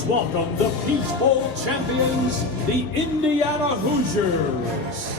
Please welcome the Peach Bowl champions, the Indiana Hoosiers.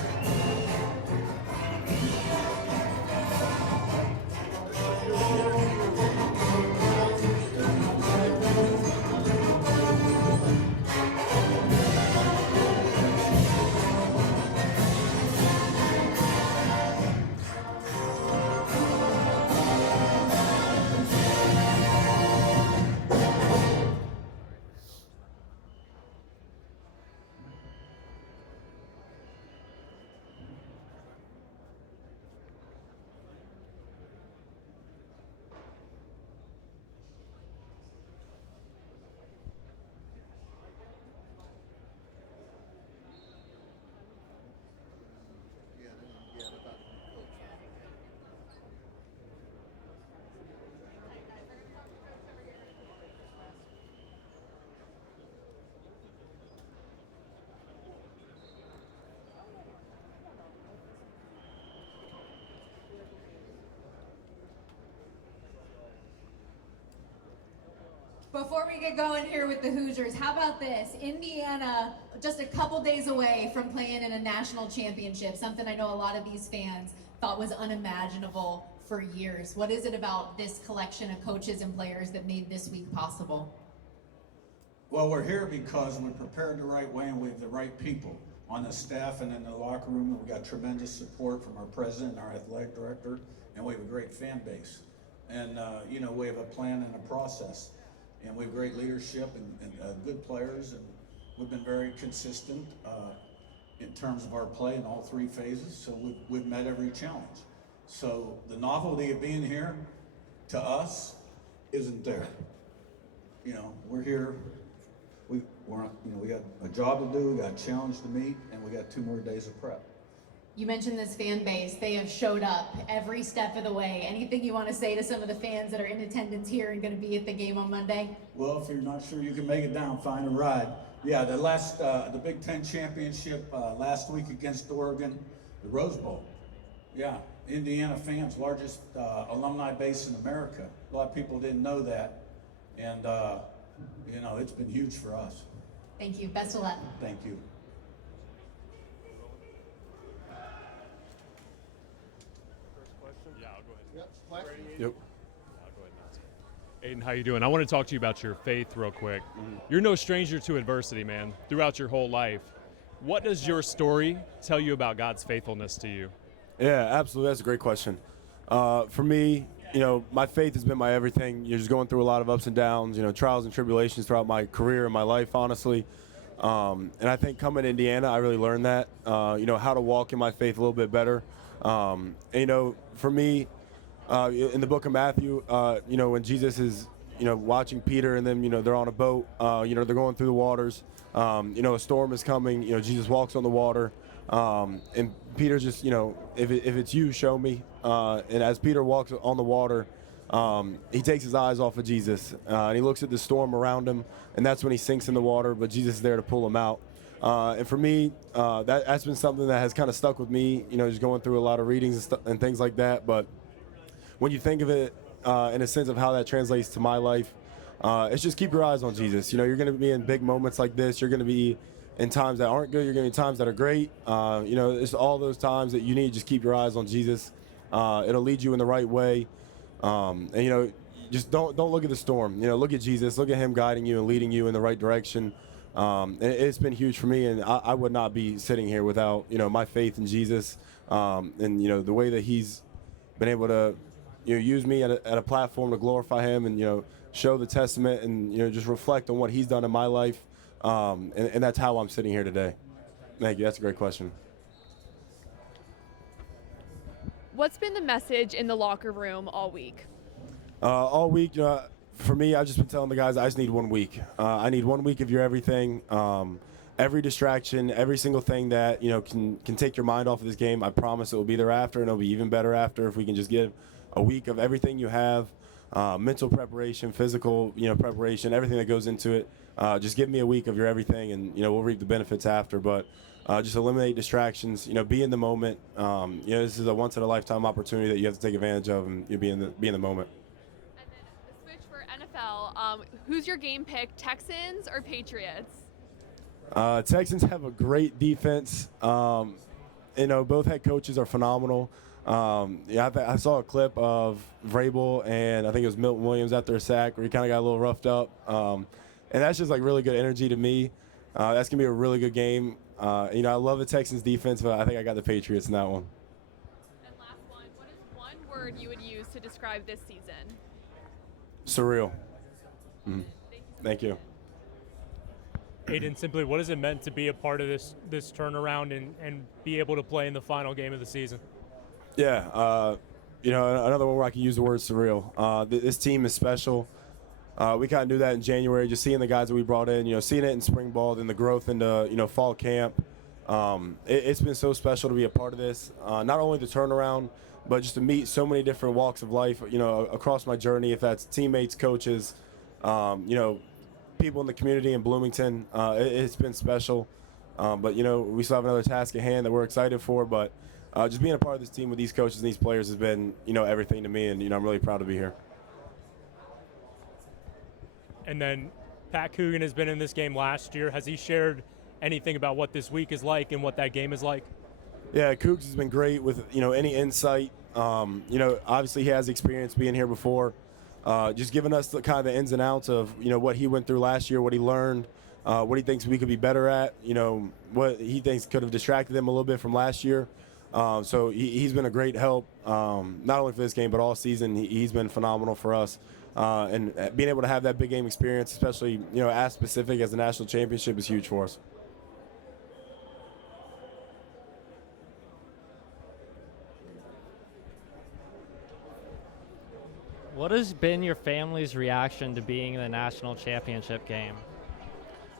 Before we get going here with the Hoosiers, how about this? Indiana, just a couple days away from playing in a national championship, something I know a lot of these fans thought was unimaginable for years. What is it about this collection of coaches and players that made this week possible? Well, we're here because we're prepared the right way and we have the right people on the staff and in the locker room. We got tremendous support from our president and our athletic director, and we have a great fan base. And, we have a plan and a process. And we have great leadership and good players, and we've been very consistent in terms of our play in all three phases, so we've met every challenge. So the novelty of being here, to us, isn't there. We're here, we got a job to do, we got a challenge to meet, and we got 2 more days of prep. You mentioned this fan base. They have showed up every step of the way. Anything you want to say to some of the fans that are in attendance here and going to be at the game on Monday? Well, if you're not sure you can make it down, find a ride. Yeah, the Big Ten Championship last week against Oregon, the Rose Bowl. Yeah, Indiana fans, largest alumni base in America. A lot of people didn't know that. And, it's been huge for us. Thank you. Best of luck. Thank you. Yep. Aiden, how you doing? I want to talk to you about your faith real quick. You're no stranger to adversity, man, throughout your whole life. What does your story tell you about God's faithfulness to you? Yeah, absolutely. That's a great question. For me, my faith has been my everything. You're just going through a lot of ups and downs, trials and tribulations throughout my career and my life, honestly. And I think coming to Indiana, I really learned that, how to walk in my faith a little bit better. For me, in the book of Matthew, when Jesus is, watching Peter and then, they're on a boat, they're going through the waters, a storm is coming, Jesus walks on the water, and Peter just, if it's you, show me. And as Peter walks on the water, he takes his eyes off of Jesus, and he looks at the storm around him, and that's when he sinks in the water, but Jesus is there to pull him out. And for me, that's been something that has kind of stuck with me, just going through a lot of readings and things like that. But when you think of it in a sense of how that translates to my life, it's just keep your eyes on Jesus. You're going to be in big moments like this. You're going to be in times that aren't good. You're going to be in times that are great. It's all those times that you need to just keep your eyes on Jesus. It'll lead you in the right way. Just don't look at the storm. Look at Jesus. Look at him guiding you and leading you in the right direction. And it's been huge for me, and I would not be sitting here without, my faith in Jesus, and, the way that he's been able to, use me at a platform to glorify him and, show the testament and, just reflect on what he's done in my life. And that's how I'm sitting here today. Thank you. That's a great question. What's been the message in the locker room all week? All week, for me, I've just been telling the guys I just need 1 week. I need 1 week of your everything. Every distraction, every single thing that can take your mind off of this game. I promise it will be there after, and it'll be even better after if we can just get a week of everything you have, mental preparation, physical preparation, everything that goes into it. Just give me a week of your everything, and we'll reap the benefits after. But just eliminate distractions. Be in the moment. This is a once in a lifetime opportunity that you have to take advantage of, and be in the moment. And then the switch for NFL. Who's your game pick, Texans or Patriots? Texans have a great defense. Both head coaches are phenomenal. I saw a clip of Vrabel and I think it was Milton Williams after a sack where he kind of got a little roughed up. And that's just like really good energy to me. That's going to be a really good game. I love the Texans defense, but I think I got the Patriots in that one. And last one, what is one word you would use to describe this season? Surreal. Thank you. Aiden, simply, what has it meant to be a part of this turnaround and be able to play in the final game of the season? Yeah, another one where I can use the word surreal. This team is special. We kind of knew that in January, just seeing the guys that we brought in, seeing it in spring ball, then the growth into, fall camp. It's been so special to be a part of this. Not only the turnaround, but just to meet so many different walks of life, across my journey, if that's teammates, coaches, people in the community in Bloomington. It's been special. But, we still have another task at hand that we're excited for. But just being a part of this team with these coaches and these players has been, everything to me. And, I'm really proud to be here. And then Pat Coogan has been in this game last year. Has he shared anything about what this week is like and what that game is like? Yeah, Cougs has been great with, any insight. Obviously he has experience being here before. Just giving us the kind of the ins and outs of, what he went through last year, what he learned, what he thinks we could be better at, what he thinks could have distracted them a little bit from last year. So he's been a great help, not only for this game, but all season. He's been phenomenal for us. And being able to have that big game experience, especially, as specific as the national championship, is huge for us. What has been your family's reaction to being in the national championship game?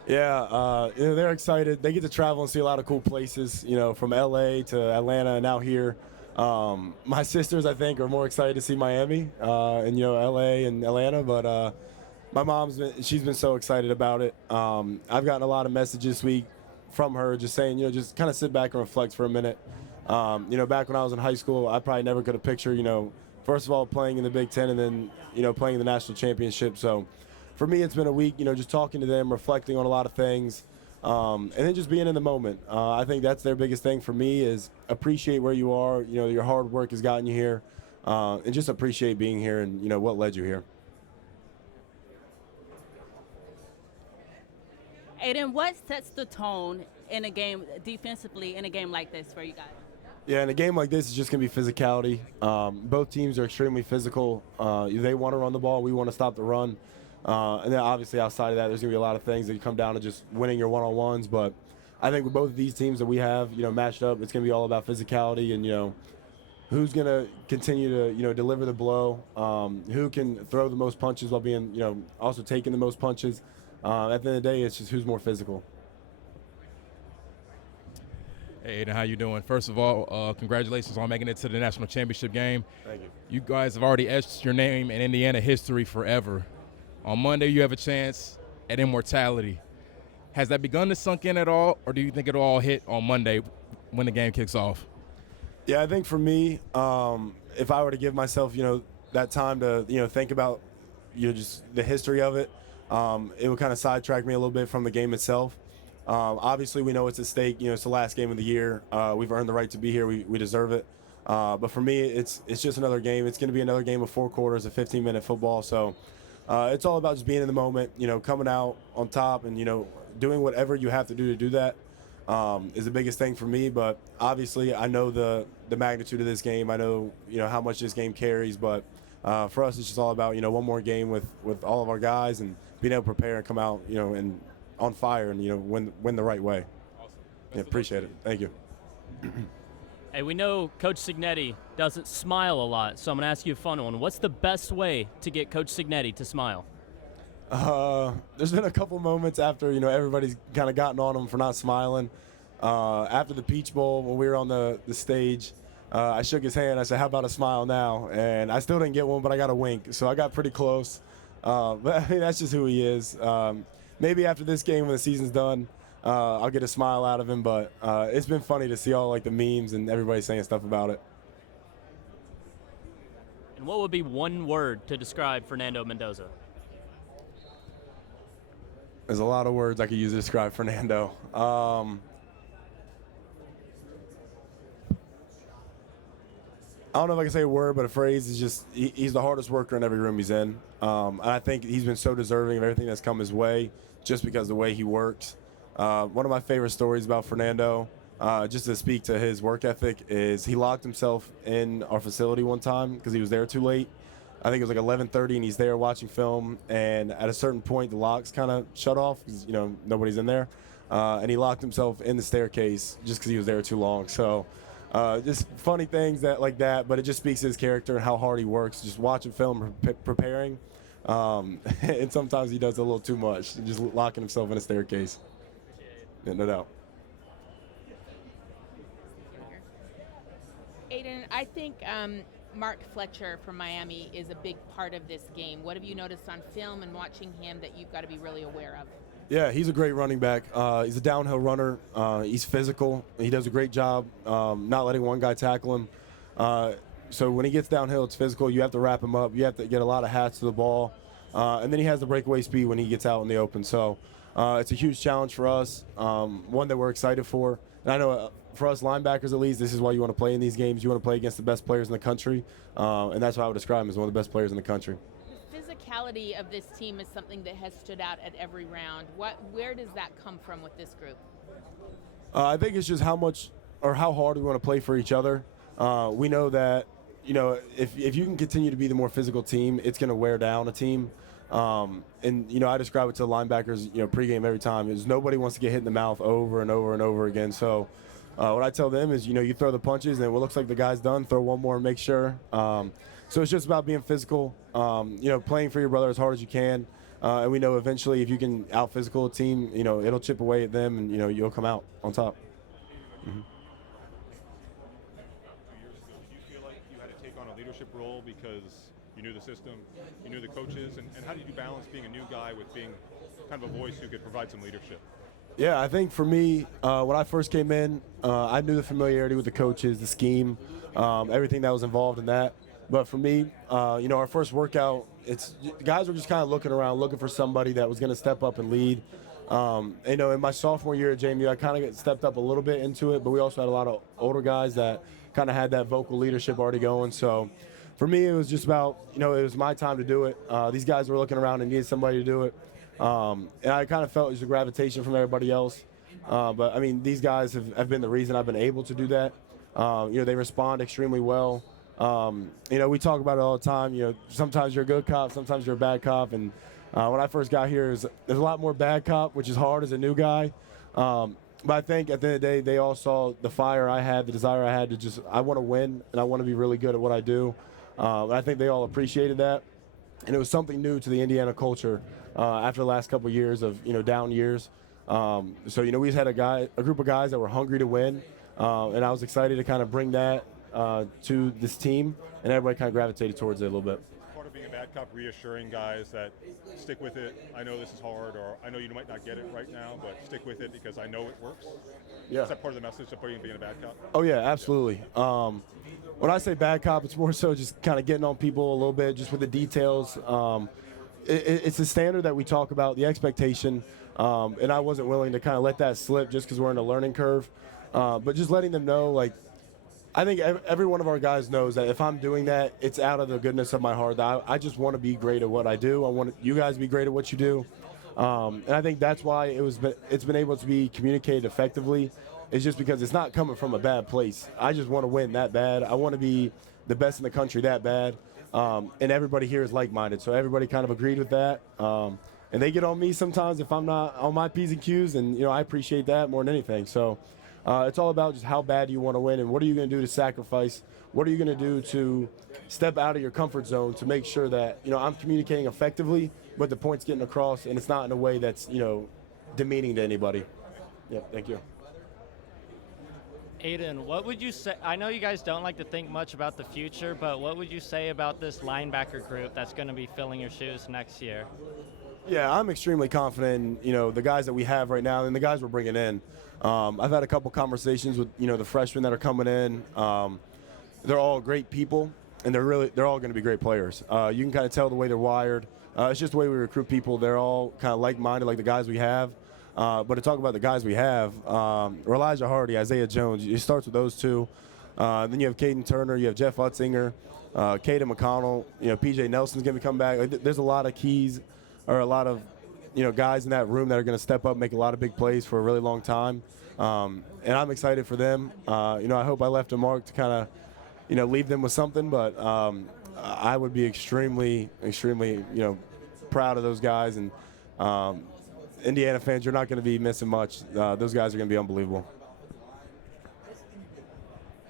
Yeah, they're excited. They get to travel and see a lot of cool places, from LA to Atlanta and now here. My sisters, I think, are more excited to see Miami and, LA and Atlanta, but my she's been so excited about it. I've gotten a lot of messages this week from her just saying, just kind of sit back and reflect for a minute. Back when I was in high school, I probably never could have pictured, first of all, playing in the Big Ten and then, playing in the national championship. So for me, it's been a week, just talking to them, reflecting on a lot of things, and then just being in the moment. I think that's their biggest thing for me is appreciate where you are. Your hard work has gotten you here, and just appreciate being here and, what led you here. Aiden, what sets the tone in a game defensively in a game like this for you guys? Yeah, in a game like this, it's just going to be physicality. Both teams are extremely physical. They want to run the ball. We want to stop the run. And then obviously outside of that, there's going to be a lot of things that come down to just winning your one-on-ones. But I think with both of these teams that we have, matched up, it's going to be all about physicality and, who's going to continue to, deliver the blow, who can throw the most punches while being, also taking the most punches. At the end of the day, it's just who's more physical. Hey, Aiden, how you doing? First of all, congratulations on making it to the national championship game. Thank you. You guys have already etched your name in Indiana history forever. On Monday, you have a chance at immortality. Has that begun to sunk in at all, or do you think it'll all hit on Monday when the game kicks off? Yeah, I think for me, if I were to give myself, that time to, think about, just the history of it, it would kind of sidetrack me a little bit from the game itself. Obviously, we know it's at stake. It's the last game of the year. We've earned the right to be here. We deserve it. But for me, it's just another game. It's going to be another game of 4 quarters of 15-minute football. So it's all about just being in the moment, coming out on top and, doing whatever you have to do that is the biggest thing for me. But obviously, I know the magnitude of this game. I know, how much this game carries. But for us, it's just all about, one more game with all of our guys and being able to prepare and come out, and on fire and, win the right way. Awesome. Yeah, appreciate it. Thank you. Hey, we know Coach Signetti doesn't smile a lot, so I'm going to ask you a fun one. What's the best way to get Coach Signetti to smile? There's been a couple moments after, everybody's kind of gotten on him for not smiling. After the Peach Bowl, when we were on the stage, I shook his hand. I said, how about a smile now? And I still didn't get one, but I got a wink. So I got pretty close. But I mean, that's just who he is. Maybe after this game, when the season's done, I'll get a smile out of him. But it's been funny to see all the memes and everybody saying stuff about it. And what would be one word to describe Fernando Mendoza? There's a lot of words I could use to describe Fernando. I don't know if I can say a word, but a phrase is just he's the hardest worker in every room he's in. And I think he's been so deserving of everything that's come his way just because of the way he works. One of my favorite stories about Fernando, just to speak to his work ethic, is he locked himself in our facility one time because he was there too late. I think it was like 11:30, and he's there watching film, and at a certain point the locks kind of shut off because nobody's in there, and he locked himself in the staircase just because he was there too long. So just funny things like that, but it just speaks to his character and how hard he works, just watching film, preparing, and sometimes he does a little too much, just locking himself in a staircase. Yeah, no doubt. Aiden, I think Mark Fletcher from Miami is a big part of this game. What have you noticed on film and watching him that you've got to be really aware of? Yeah, he's a great running back. He's a downhill runner. He's physical. He does a great job not letting one guy tackle him. So when he gets downhill, it's physical. You have to wrap him up. You have to get a lot of hats to the ball. And then he has the breakaway speed when he gets out in the open. So it's a huge challenge for us, one that we're excited for. And I know for us linebackers, at least, this is why you want to play in these games. You want to play against the best players in the country. And that's why I would describe him as one of the best players in the country. The physicality of this team is something that has stood out at every round. Where does that come from with this group? I think it's just how much or how hard we want to play for each other. We know that, if you can continue to be the more physical team, it's going to wear down a team. And I describe it to the linebackers, pregame every time, is nobody wants to get hit in the mouth over and over and over again. So what I tell them is, you throw the punches, and what looks like the guy's done, throw one more and make sure. So it's just about being physical, playing for your brother as hard as you can. And we know eventually if you can out-physical a team, it'll chip away at them, and, you'll come out on top. Mm-hmm. 2 years ago, did you feel like you had to take on a leadership role because you knew the system, you knew the coaches, and how did you balance being a new guy with being kind of a voice who could provide some leadership? Yeah, I think for me, when I first came in, I knew the familiarity with the coaches, the scheme, everything that was involved in that. But for me, our first workout, guys were just kind of looking around, looking for somebody that was going to step up and lead. In my sophomore year at JMU, I kind of stepped up a little bit into it, but we also had a lot of older guys that kind of had that vocal leadership already going. So for me, it was just about, it was my time to do it. These guys were looking around and needed somebody to do it. And I kind of felt it was a gravitation from everybody else. But, these guys have been the reason I've been able to do that. They respond extremely well. We talk about it all the time. Sometimes you're a good cop, sometimes you're a bad cop. And when I first got here, there's a lot more bad cop, which is hard as a new guy. But I think at the end of the day, they all saw the fire I had, the desire I had to I want to win, and I want to be really good at what I do. And I think they all appreciated that. And it was something new to the Indiana culture after the last couple of years of, down years. So we just had a group of guys that were hungry to win. And I was excited to kind of bring that to this team, and everybody kind of gravitated towards it a little bit. Part of being a bad cop, reassuring guys that stick with it. I know this is hard, or I know you might not get it right now, but stick with it because I know it works. Yeah. Is that part of the message of being a bad cop? Oh yeah, absolutely. When I say bad cop, it's more so just kind of getting on people a little bit, just with the details. It's the standard that we talk about, the expectation, and I wasn't willing to kind of let that slip just because we're in a learning curve. But just letting them know, I think every one of our guys knows that if I'm doing that, it's out of the goodness of my heart. I just want to be great at what I do. I want you guys to be great at what you do. And I think that's why it's been able to be communicated effectively. It's just because it's not coming from a bad place. I just want to win that bad. I want to be the best in the country that bad. And everybody here is like-minded. So everybody kind of agreed with that. And they get on me sometimes if I'm not on my P's and Q's. And, I appreciate that more than anything. So it's all about just how bad you want to win and what are you going to do to sacrifice? What are you going to do to step out of your comfort zone to make sure that, I'm communicating effectively, but the point's getting across and it's not in a way that's, demeaning to anybody. Yep, thank you. Aiden, what would you say? I know you guys don't like to think much about the future, but what would you say about this linebacker group that's going to be filling your shoes next year? Yeah, I'm extremely confident in, the guys that we have right now and the guys we're bringing in. I've had a couple conversations with, the freshmen that are coming in. They're all great people, and they're all going to be great players. You can kind of tell the way they're wired. It's just the way we recruit people. They're all kind of like-minded, like the guys we have. But to talk about the guys we have, Elijah Hardy, Isaiah Jones, it starts with those two. Then you have Caden Turner, you have Jeff Utzinger, Caden McConnell, PJ Nelson's going to come back. There's a lot of keys, or a lot of guys in that room that are going to step up, make a lot of big plays for a really long time. And I'm excited for them. I hope I left a mark to kind of, leave them with something, but I would be extremely, extremely, proud of those guys. And Indiana fans, you're not going to be missing much. Those guys are going to be unbelievable.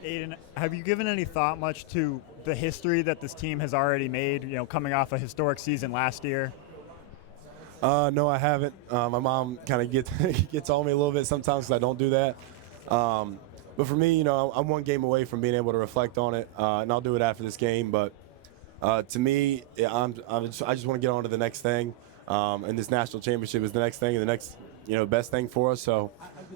Aiden, have you given any thought much to the history that this team has already made, coming off a historic season last year? No, I haven't. My mom kind of gets on me a little bit sometimes because I don't do that. But for me, I'm one game away from being able to reflect on it, and I'll do it after this game. But to me, I just want to get on to the next thing, and this national championship is the next thing and the next best thing for us. So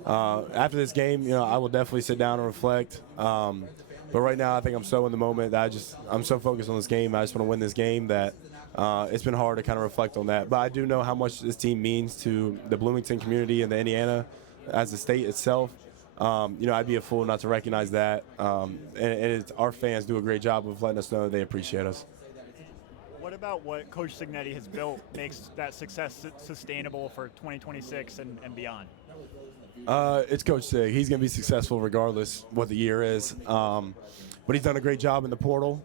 after this game, I will definitely sit down and reflect. But right now, I think I'm so in the moment that I'm so focused on this game. I just want to win this game that it's been hard to kind of reflect on that. But I do know how much this team means to the Bloomington community and the Indiana as a state itself. I'd be a fool not to recognize that. And our fans do a great job of letting us know they appreciate us. What about what Coach Signetti has built makes that success sustainable for 2026 and beyond? It's Coach Sig. He's going to be successful regardless what the year is. But he's done a great job in the portal.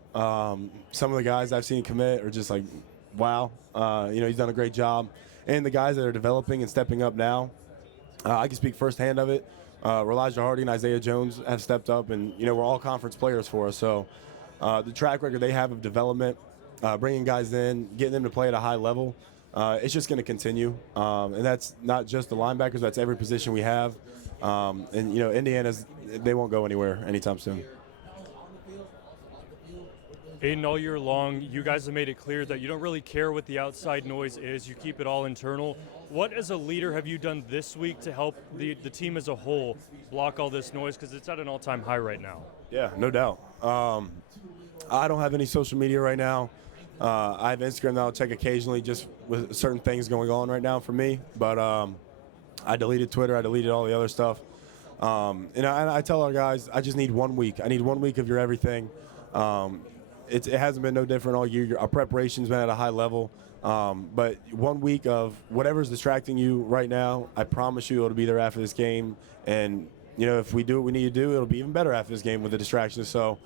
Some of the guys I've seen commit are just like, wow. He's done a great job. And the guys that are developing and stepping up now, I can speak firsthand of it. Elijah Hardy and Isaiah Jones have stepped up, and, we're all conference players for us. So the track record they have of development, bringing guys in, getting them to play at a high level, it's just going to continue. And that's not just the linebackers, that's every position we have. Indiana's, they won't go anywhere anytime soon. Aiden, all year long, you guys have made it clear that you don't really care what the outside noise is. You keep it all internal. What, as a leader, have you done this week to help the team as a whole block all this noise? Because it's at an all-time high right now. Yeah, no doubt. I don't have any social media right now. I have Instagram that I'll check occasionally just with certain things going on right now for me. But I deleted Twitter. I deleted all the other stuff. And I tell our guys, I just need 1 week. I need 1 week of your everything. It hasn't been no different all year. Our preparation's been at a high level. But 1 week of whatever's distracting you right now, I promise you it'll be there after this game. And, if we do what we need to do, it'll be even better after this game with the distractions. So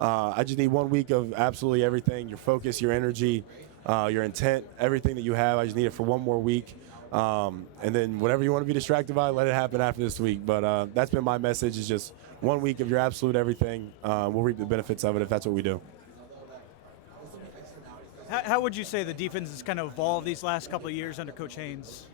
I just need 1 week of absolutely everything, your focus, your energy, your intent, everything that you have. I just need it for 1 more week. And then whatever you want to be distracted by, let it happen after this week. But that's been my message, is just 1 week of your absolute everything. We'll reap the benefits of it if that's what we do. How would you say the defense has kind of evolved these last couple of years under Coach Haynes?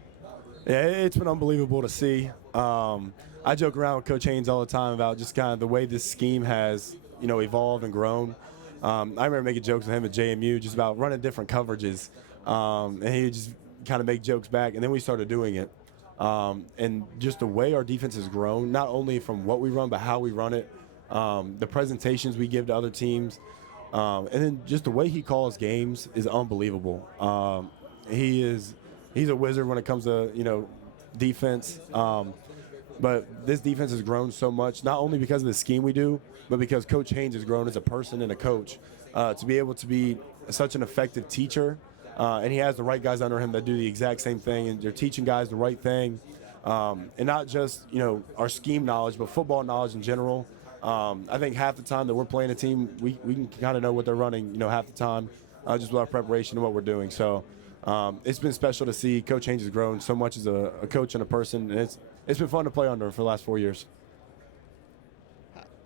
Yeah, it's been unbelievable to see. I joke around with Coach Haynes all the time about just kind of the way this scheme has, evolved and grown. I remember making jokes with him at JMU just about running different coverages, and he would just kind of make jokes back, and then we started doing it. And just the way our defense has grown, not only from what we run, but how we run it, the presentations we give to other teams, and then just the way he calls games is unbelievable. He's a wizard when it comes to, defense. But this defense has grown so much, not only because of the scheme we do, but because Coach Haynes has grown as a person and a coach. To be able to be such an effective teacher, and he has the right guys under him that do the exact same thing, and they're teaching guys the right thing, and not just, our scheme knowledge, but football knowledge in general. I think half the time that we're playing a team, we can kind of know what they're running, half the time, just with our preparation and what we're doing. So it's been special to see Coach Haynes has grown so much as a coach and a person, and it's been fun to play under him for the last 4 years.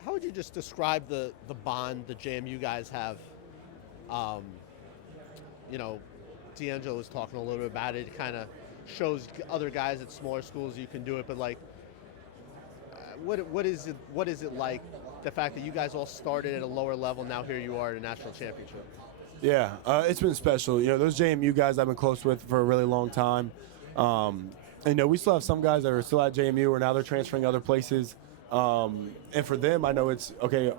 How would you just describe the bond the JMU guys have? D'Angelo was talking a little bit about it. It kind of shows other guys at smaller schools you can do it, but what is it like, the fact that you guys all started at a lower level, now here you are at a national championship? Yeah, it's been special. Those JMU guys I've been close with for a really long time. We still have some guys that are still at JMU, or now they're transferring other places. And for them, I know it's, okay,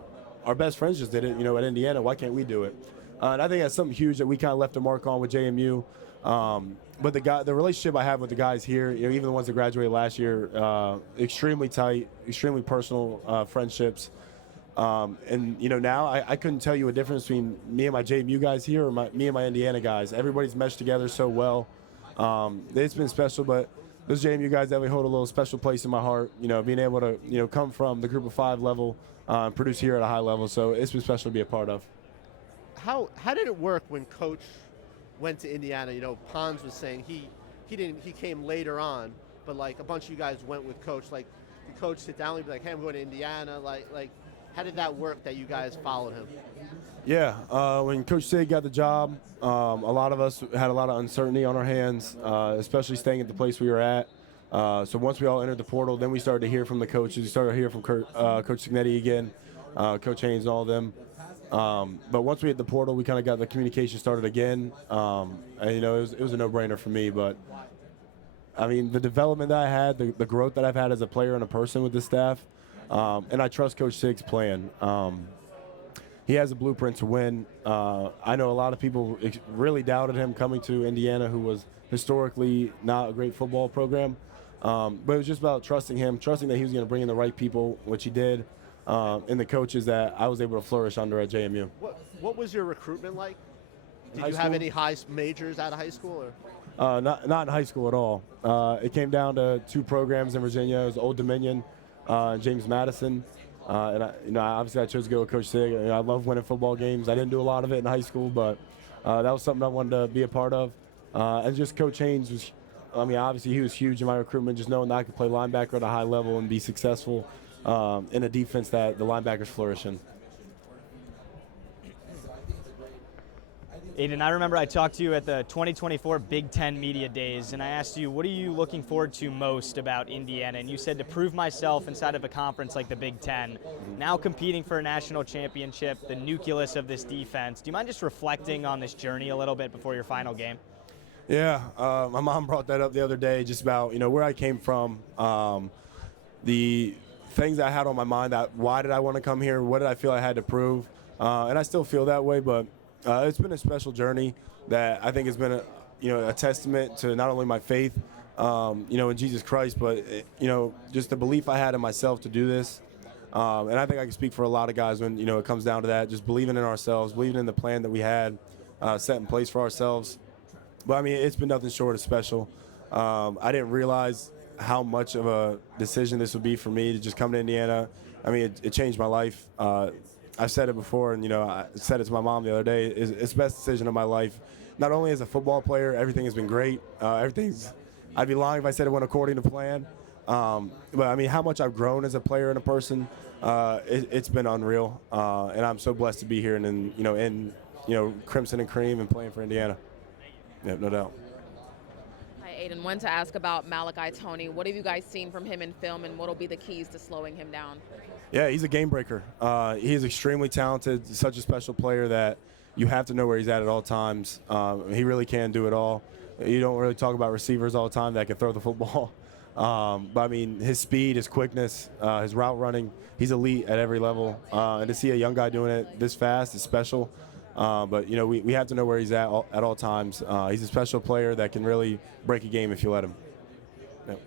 our best friends just did it, at Indiana. Why can't we do it? And I think that's something huge that we kind of left a mark on with JMU. But the relationship I have with the guys here, even the ones that graduated last year, extremely tight, extremely personal friendships. And now I couldn't tell you a difference between me and my JMU guys here or me and my Indiana guys. Everybody's meshed together so well. It's been special, but those JMU guys definitely hold a little special place in my heart. Being able to come from the Group of 5 level, and produce here at a high level. So it's been special to be a part of. How did it work when Coach went to Indiana? Pons was saying he came later on, but like a bunch of you guys went with Coach. Like, the coach sit down and be like, "Hey, I'm going to Indiana." Like, how did that work that you guys followed him? Yeah, when Coach Sig got the job, a lot of us had a lot of uncertainty on our hands, especially staying at the place we were at. So once we all entered the portal, then we started to hear from the coaches. We started to hear from Coach Signetti again, Coach Haynes and all of them. But once we hit the portal, we kind of got the communication started again. And, it was a no-brainer for me. But, I mean, the development that I had, the growth that I've had as a player and a person with the staff, and I trust Coach Sig's plan. He has a blueprint to win. I know a lot of people really doubted him coming to Indiana, who was historically not a great football program. But it was just about trusting him, trusting that he was going to bring in the right people, which he did, and the coaches that I was able to flourish under at JMU. What was your recruitment like? Did High you have school? any high majors out of high school? Not in high school at all. It came down to 2 programs in Virginia. It was Old Dominion, James Madison. And obviously I chose to go with Coach Sig. I love winning football games. I didn't do a lot of it in high school, but that was something I wanted to be a part of. And just Coach Haynes was, obviously he was huge in my recruitment, just knowing that I could play linebacker at a high level and be successful in a defense that the linebackers flourish in. Aiden, I remember I talked to you at the 2024 Big Ten Media Days, and I asked you, what are you looking forward to most about Indiana? And you said to prove myself inside of a conference like the Big Ten. Now competing for a national championship, the nucleus of this defense. Do you mind just reflecting on this journey a little bit before your final game? Yeah, my mom brought that up the other day, just about where I came from, the things I had on my mind. That why did I want to come here? What did I feel I had to prove? And I still feel that way, but it's been a special journey that I think has been a testament to not only my faith, in Jesus Christ, but just the belief I had in myself to do this. And I think I can speak for a lot of guys when it comes down to that, just believing in ourselves, believing in the plan that we had set in place for ourselves. But it's been nothing short of special. I didn't realize how much of a decision this would be for me to just come to Indiana. It changed my life. I've said it before, and I said it to my mom the other day. It's the best decision of my life. Not only as a football player, everything has been great. I'd be lying if I said it went according to plan. But how much I've grown as a player and a person, it's been unreal. And I'm so blessed to be here and in Crimson and Cream and playing for Indiana. Yeah, no doubt. Hi, Aiden. Wanted to ask about Malachi Tony. What have you guys seen from him in film, and what will be the keys to slowing him down? Yeah, he's a game breaker. He is extremely talented, such a special player that you have to know where he's at all times. He really can do it all. You don't really talk about receivers all the time that can throw the football. But his speed, his quickness, his route running, he's elite at every level. And to see a young guy doing it this fast is special. But we have to know where he's at all times. He's a special player that can really break a game if you let him. Yep.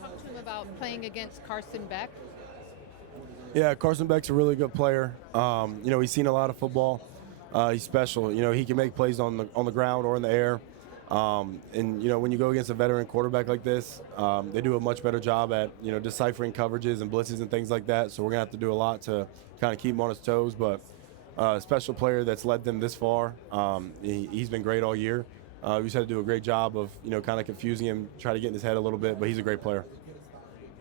Talk to him about playing against Carson Beck. Yeah, Carson Beck's a really good player. He's seen a lot of football. He's special. He can make plays on the ground or in the air. And when you go against a veteran quarterback like this, they do a much better job at deciphering coverages and blitzes and things like that. So we're gonna have to do a lot to kind of keep him on his toes. But a special player that's led them this far. He's been great all year. We just had to do a great job of kind of confusing him, try to get in his head a little bit. But he's a great player.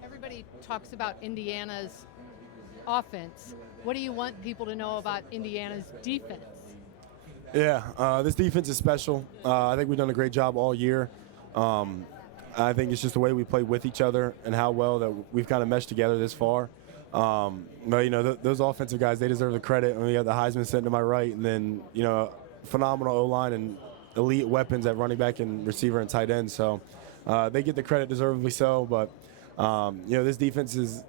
Everybody talks about Indiana's offense. What do you want people to know about Indiana's defense? Yeah, this defense is special. I think we've done a great job all year. I think it's just the way we play with each other and how well that we've kind of meshed together this far. But, those offensive guys, they deserve the credit. We got the Heisman sitting to my right, and then, phenomenal O-line and elite weapons at running back and receiver and tight end. So they get the credit deservedly so. But, this defense is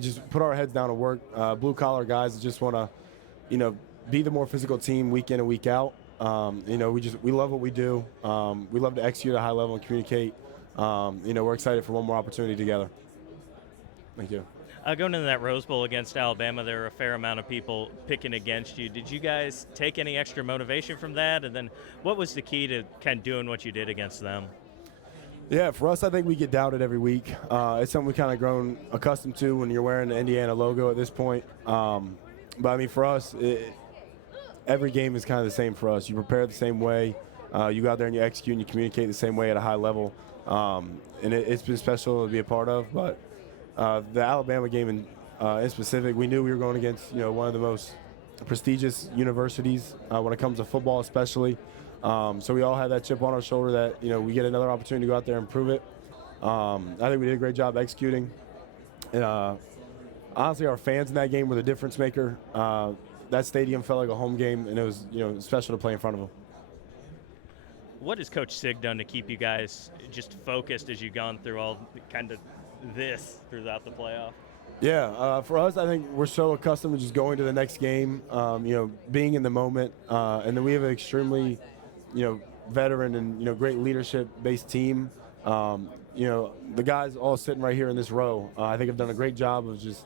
just put our heads down and work. Blue-collar guys just want to, be the more physical team week in and week out. We love what we do. We love to execute at a high level and communicate. We're excited for one more opportunity together. Thank you. Going into that Rose Bowl against Alabama, there were a fair amount of people picking against you. Did you guys take any extra motivation from that? And then what was the key to kind of doing what you did against them? Yeah, for us, I think we get doubted every week. It's something we've kind of grown accustomed to when you're wearing the Indiana logo at this point. But, for us, every game is kind of the same for us. You prepare the same way. You go out there and you execute and you communicate the same way at a high level. And it's been special to be a part of. But the Alabama game in specific, we knew we were going against one of the most prestigious universities when it comes to football especially. So we all had that chip on our shoulder that we get another opportunity to go out there and prove it. I think we did a great job executing. And honestly, our fans in that game were the difference maker. That stadium felt like a home game, and it was special to play in front of them. What has Coach Sig done to keep you guys just focused as you've gone through all kind of this throughout the playoff? Yeah, for us, I think we're so accustomed to just going to the next game, being in the moment, and then we have an extremely, veteran and great leadership-based team. The guys all sitting right here in this row, I think have done a great job of just,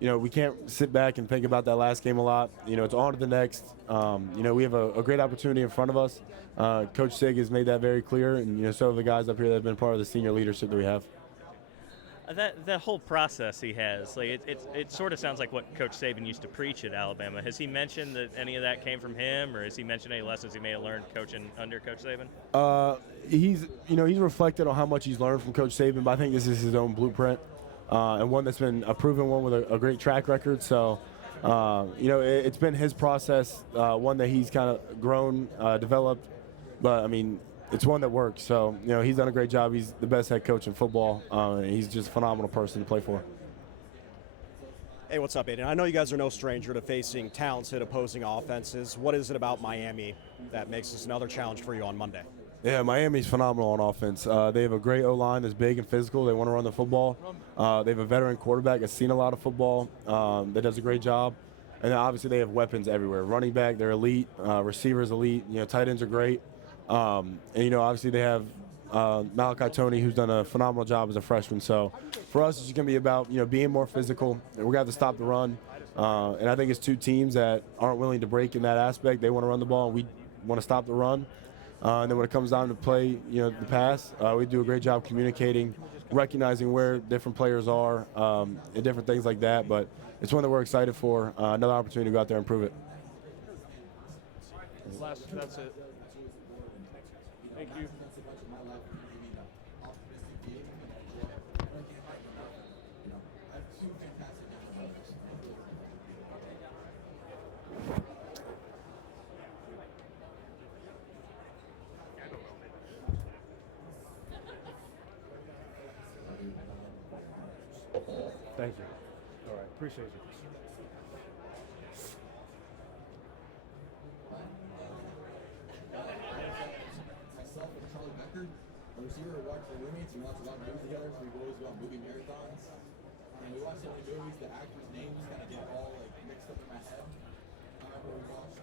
we can't sit back and think about that last game a lot. It's on to the next. We have a great opportunity in front of us. Coach Sig has made that very clear, and so have the guys up here that have been part of the senior leadership that we have. That whole process he has, it sort of sounds like what Coach Saban used to preach at Alabama. Has he mentioned that any of that came from him, or has he mentioned any lessons he may have learned coaching under Coach Saban? He's reflected on how much he's learned from Coach Saban, but I think this is his own blueprint. And one that's been a proven one with a great track record. So, it's been his process, one that he's kind of grown, developed. But, it's one that works. So, he's done a great job. He's the best head coach in football. And he's just a phenomenal person to play for. Hey, what's up, Aiden? I know you guys are no stranger to facing talented opposing offenses. What is it about Miami that makes this another challenge for you on Monday? Yeah, Miami's phenomenal on offense. They have a great O-line that's big and physical. They want to run the football. They have a veteran quarterback that's seen a lot of football that does a great job. And then obviously they have weapons everywhere. Running back, they're elite. Receivers, elite. Tight ends are great. And obviously they have Malachi Tony, who's done a phenomenal job as a freshman. So for us, it's just going to be about, being more physical. We're going to have to stop the run. And I think it's two teams that aren't willing to break in that aspect. They want to run the ball, and we want to stop the run. And then when it comes down to play, the pass, we do a great job communicating, recognizing where different players are, and different things like that. But it's one that we're excited for, another opportunity to go out there and prove it. That's it. Thank you. Thank you. All right, appreciate you. Myself and Charlie Becker, a receiver who watched the roommates, we watched a lot of movies together, so we always go on movie marathons. And we watched so many movies, the actors' names kind of get all mixed up in my head. I remember we watched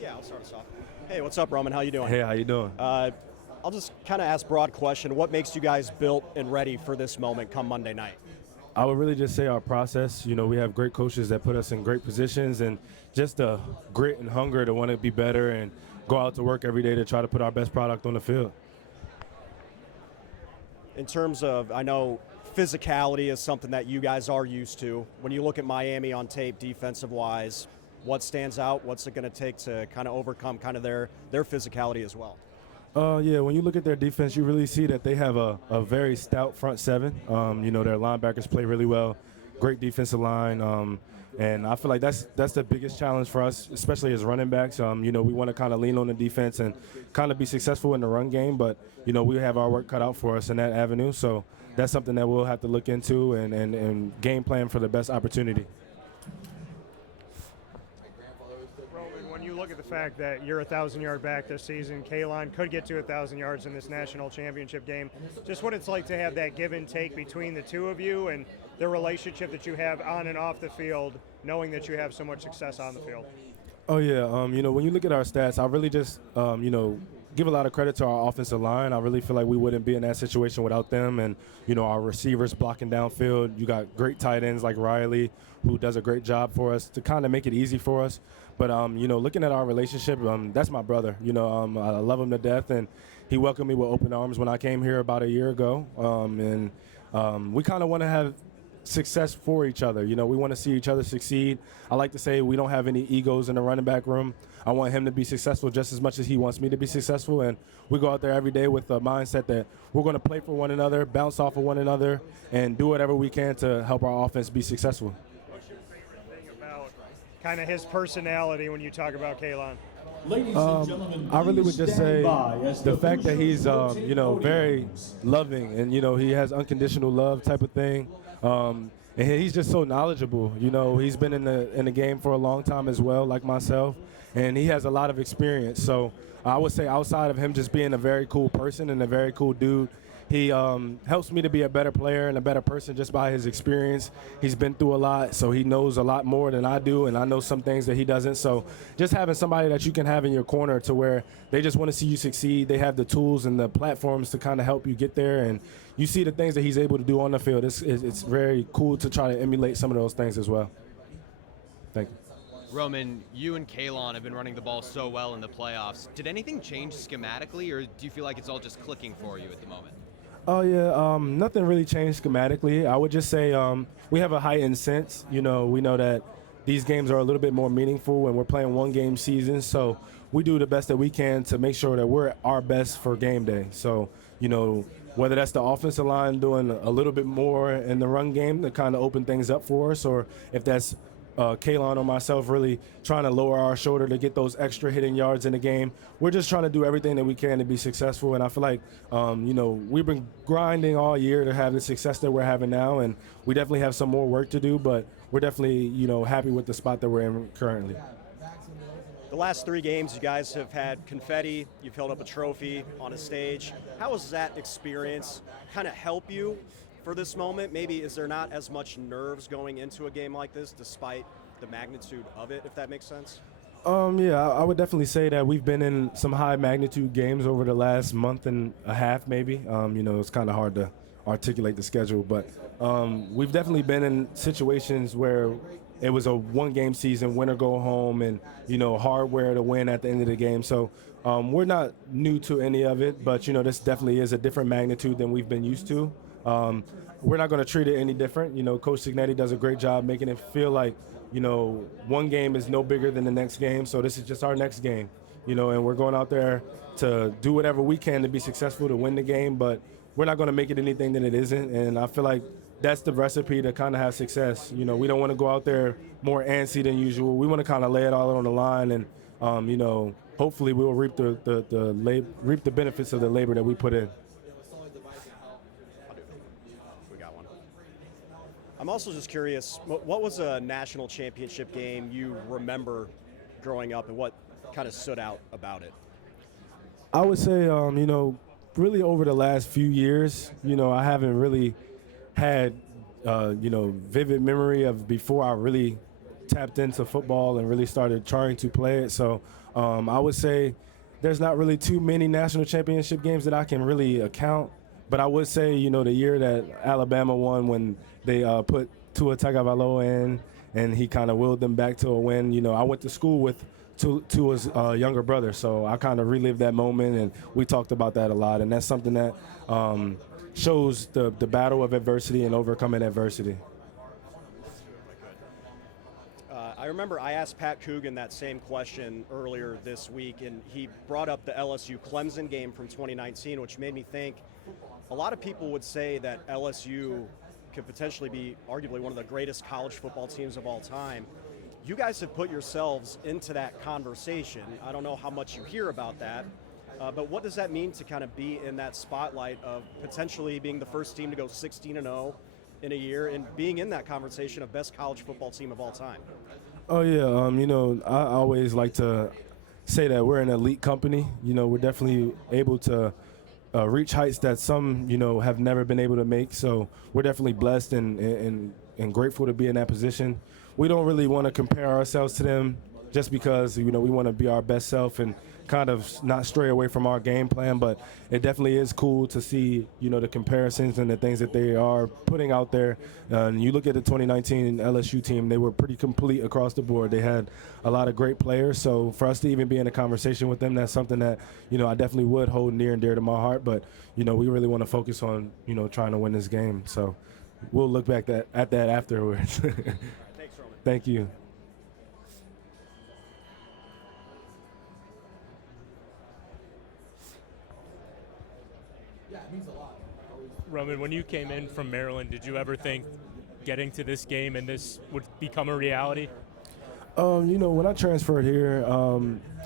Yeah, I'll start us off. Hey, what's up, Roman? How you doing? Hey, how you doing? I'll just kind of ask broad question. What makes you guys built and ready for this moment come Monday night? I would really just say our process. We have great coaches that put us in great positions, and just the grit and hunger to want to be better and go out to work every day to try to put our best product on the field. In terms of, I know physicality is something that you guys are used to. When you look at Miami on tape, defensive-wise, what stands out? What's it going to take to kind of overcome kind of their physicality as well? Yeah, when you look at their defense, you really see that they have a very stout front seven. Their linebackers play really well, great defensive line, and I feel like that's the biggest challenge for us, especially as running backs. We want to kind of lean on the defense and kind of be successful in the run game, but we have our work cut out for us in that avenue. So that's something that we'll have to look into and game plan for the best opportunity. Roman, when you look at the fact that you're a 1,000-yard back this season, K-Line could get to 1,000 yards in this national championship game, just what it's like to have that give and take between the two of you and the relationship that you have on and off the field, knowing that you have so much success on the field. Oh, yeah. When you look at our stats, I really just, give a lot of credit to our offensive line. I really feel like we wouldn't be in that situation without them. And, our receivers blocking downfield. You got great tight ends like Riley, who does a great job for us to kind of make it easy for us. But, looking at our relationship, that's my brother. I love him to death. And he welcomed me with open arms when I came here about a year ago. We kind of want to have success for each other. We want to see each other succeed. I like to say we don't have any egos in the running back room. I want him to be successful just as much as he wants me to be successful, and we go out there every day with the mindset that we're going to play for one another, bounce off of one another, and do whatever we can to help our offense be successful. What's your favorite thing about kind of his personality when you talk about Kalon? I really would just say the fact that he's, very loving and, he has unconditional love type of thing. And he's just so knowledgeable. He's been in the game for a long time as well, like myself, and he has a lot of experience. So I would say outside of him just being a very cool person and a very cool dude, he helps me to be a better player and a better person just by his experience. He's been through a lot, so he knows a lot more than I do, and I know some things that he doesn't. So just having somebody that you can have in your corner to where they just want to see you succeed, they have the tools and the platforms to kind of help you get there, and you see the things that he's able to do on the field. It's very cool to try to emulate some of those things as well. Thank you. Roman, you and Kalon have been running the ball so well in the playoffs. Did anything change schematically, or do you feel like it's all just clicking for you at the moment? Oh, yeah, nothing really changed schematically. I would just say we have a heightened sense. We know that these games are a little bit more meaningful when we're playing one-game seasons, so we do the best that we can to make sure that we're our best for game day. So, whether that's the offensive line doing a little bit more in the run game to kind of open things up for us, or if that's Kalon or myself really trying to lower our shoulder to get those extra hitting yards in the game. We're just trying to do everything that we can to be successful, and I feel like, we've been grinding all year to have the success that we're having now, and we definitely have some more work to do, but we're definitely, happy with the spot that we're in currently. The last 3 games, you guys have had confetti, you've held up a trophy on a stage. How has that experience kind of help you for this moment? Maybe is there not as much nerves going into a game like this despite the magnitude of it, if that makes sense? Yeah, I would definitely say that we've been in some high magnitude games over the last month and a half maybe. It's kind of hard to articulate the schedule, but we've definitely been in situations where it was a one-game season, win or go home, and, hardware to win at the end of the game. So we're not new to any of it, but, this definitely is a different magnitude than we've been used to. We're not going to treat it any different. Coach Signetti does a great job making it feel like, one game is no bigger than the next game. So this is just our next game, and we're going out there to do whatever we can to be successful to win the game, but we're not going to make it anything that it isn't. And I feel like that's the recipe to kind of have success. We don't want to go out there more antsy than usual. We want to kind of lay it all on the line, and, hopefully we'll reap the benefits of the labor that we put in. I'm also just curious, what was a national championship game you remember growing up, and what kind of stood out about it? I would say, really over the last few years, I haven't really had, vivid memory of before I really tapped into football and really started trying to play it. So I would say there's not really too many national championship games that I can really account. But I would say, the year that Alabama won when they put Tua Tagovailoa in and he kind of willed them back to a win. I went to school with Tua's younger brother, so I kind of relived that moment, and we talked about that a lot. And that's something that shows the battle of adversity and overcoming adversity. I remember I asked Pat Coogan that same question earlier this week, and he brought up the LSU Clemson game from 2019, which made me think a lot of people would say that LSU could potentially be arguably one of the greatest college football teams of all time. You guys have put yourselves into that conversation. I don't know how much you hear about that, but what does that mean to kind of be in that spotlight of potentially being the first team to go 16-0 in a year and being in that conversation of best college football team of all time? Oh yeah, I always like to say that we're an elite company. We're definitely able to reach heights that some, have never been able to make. So we're definitely blessed and grateful to be in that position. We don't really want to compare ourselves to them just because, we want to be our best self and kind of not stray away from our game plan. But it definitely is cool to see, the comparisons and the things that they are putting out there. And you look at the 2019 LSU team, they were pretty complete across the board. They had a lot of great players. So for us to even be in a conversation with them, that's something that, I definitely would hold near and dear to my heart. But, we really want to focus on, trying to win this game. So we'll look back at that afterwards. Thanks, Roman. Thank you. Roman, when you came in from Maryland, did you ever think getting to this game and this would become a reality? When I transferred here,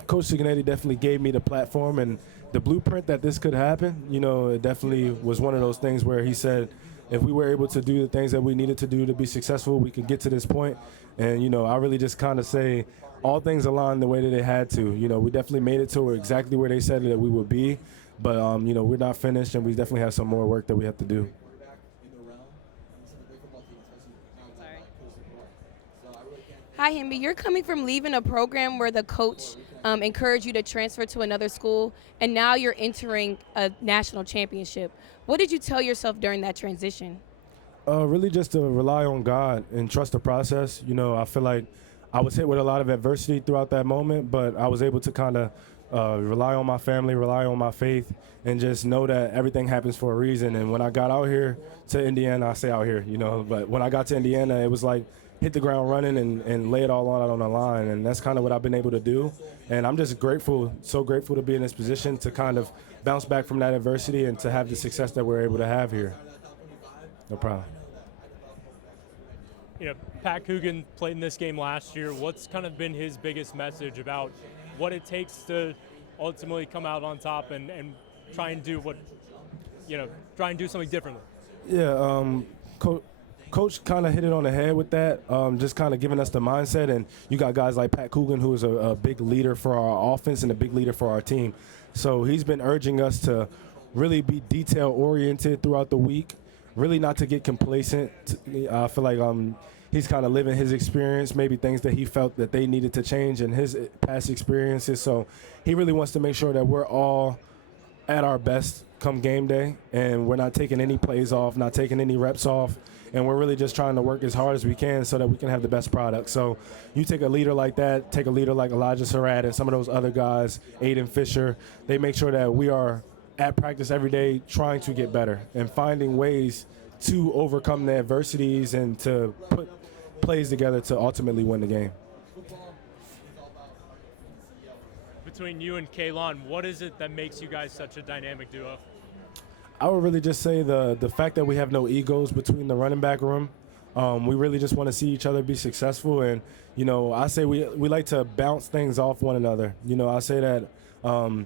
Coach Signetti definitely gave me the platform and the blueprint that this could happen. It definitely was one of those things where he said, if we were able to do the things that we needed to do to be successful, we could get to this point. And, I really just kind of say all things aligned the way that they had to. We definitely made it to exactly where they said that we would be. But, we're not finished, and we definitely have some more work that we have to do. Hi, Hemby. You're coming from leaving a program where the coach encouraged you to transfer to another school, and now you're entering a national championship. What did you tell yourself during that transition? Really just to rely on God and trust the process. I feel like I was hit with a lot of adversity throughout that moment, but I was able to kind of rely on my family, rely on my faith, and just know that everything happens for a reason. And when I got out here to Indiana, I say out here, but when I got to Indiana, it was like hit the ground running and lay it all out on the line. And that's kind of what I've been able to do. And I'm just grateful, so grateful to be in this position to kind of bounce back from that adversity and to have the success that we're able to have here. No problem. Pat Coogan played in this game last year. What's kind of been his biggest message about what it takes to ultimately come out on top and try and do try and do something differently? Yeah, Coach kind of hit it on the head with that, just kind of giving us the mindset. And you got guys like Pat Coogan, who is a big leader for our offense and a big leader for our team. So he's been urging us to really be detail-oriented throughout the week, really not to get complacent. I feel like he's kind of living his experience, maybe things that he felt that they needed to change in his past experiences. So he really wants to make sure that we're all at our best come game day, and we're not taking any plays off, not taking any reps off, and we're really just trying to work as hard as we can so that we can have the best product. So you take a leader like that, take a leader like Elijah Surratt and some of those other guys, Aiden Fisher, they make sure that we are at practice every day trying to get better and finding ways to overcome the adversities and to put plays together to ultimately win the game. Between you and Kaylon, what is it that makes you guys such a dynamic duo? I would really just say the fact that we have no egos between the running back room. We really just want to see each other be successful. And, I say we like to bounce things off one another. I say that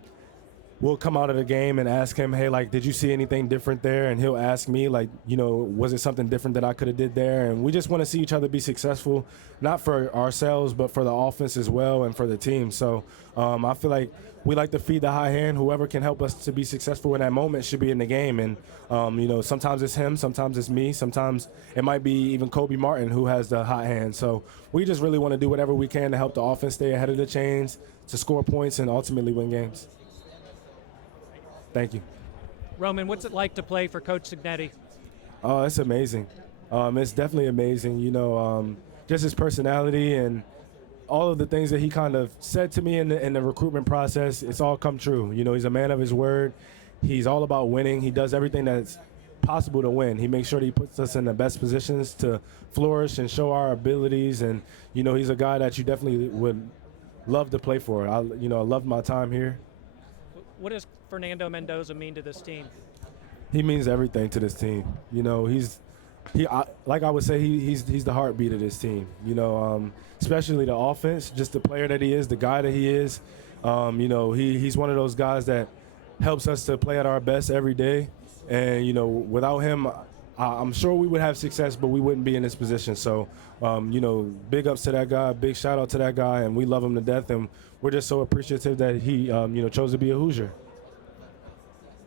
we'll come out of the game and ask him, hey, did you see anything different there? And he'll ask me, was it something different that I could have did there? And we just want to see each other be successful, not for ourselves, but for the offense as well and for the team. So I feel like we like to feed the high hand. Whoever can help us to be successful in that moment should be in the game. And, sometimes it's him, sometimes it's me, sometimes it might be even Kobe Martin who has the hot hand. So we just really want to do whatever we can to help the offense stay ahead of the chains, to score points, and ultimately win games. Thank you. Roman, what's it like to play for Coach Signetti? Oh, it's amazing. It's definitely amazing. Just his personality and all of the things that he kind of said to me in the recruitment process, it's all come true. He's a man of his word. He's all about winning. He does everything that's possible to win. He makes sure that he puts us in the best positions to flourish and show our abilities. And, you know, he's a guy that you definitely would love to play for. I loved my time here. What does Fernando Mendoza mean to this team? He means everything to this team. You know, like I would say, he's the heartbeat of this team. You know, especially the offense, just the player that he is, the guy that he is. You know, he's one of those guys that helps us to play at our best every day. And, you know, without him, I'm sure we would have success, but we wouldn't be in this position. So, you know, big ups to that guy, big shout out to that guy, and we love him to death. And we're just so appreciative that he, you know, chose to be a Hoosier.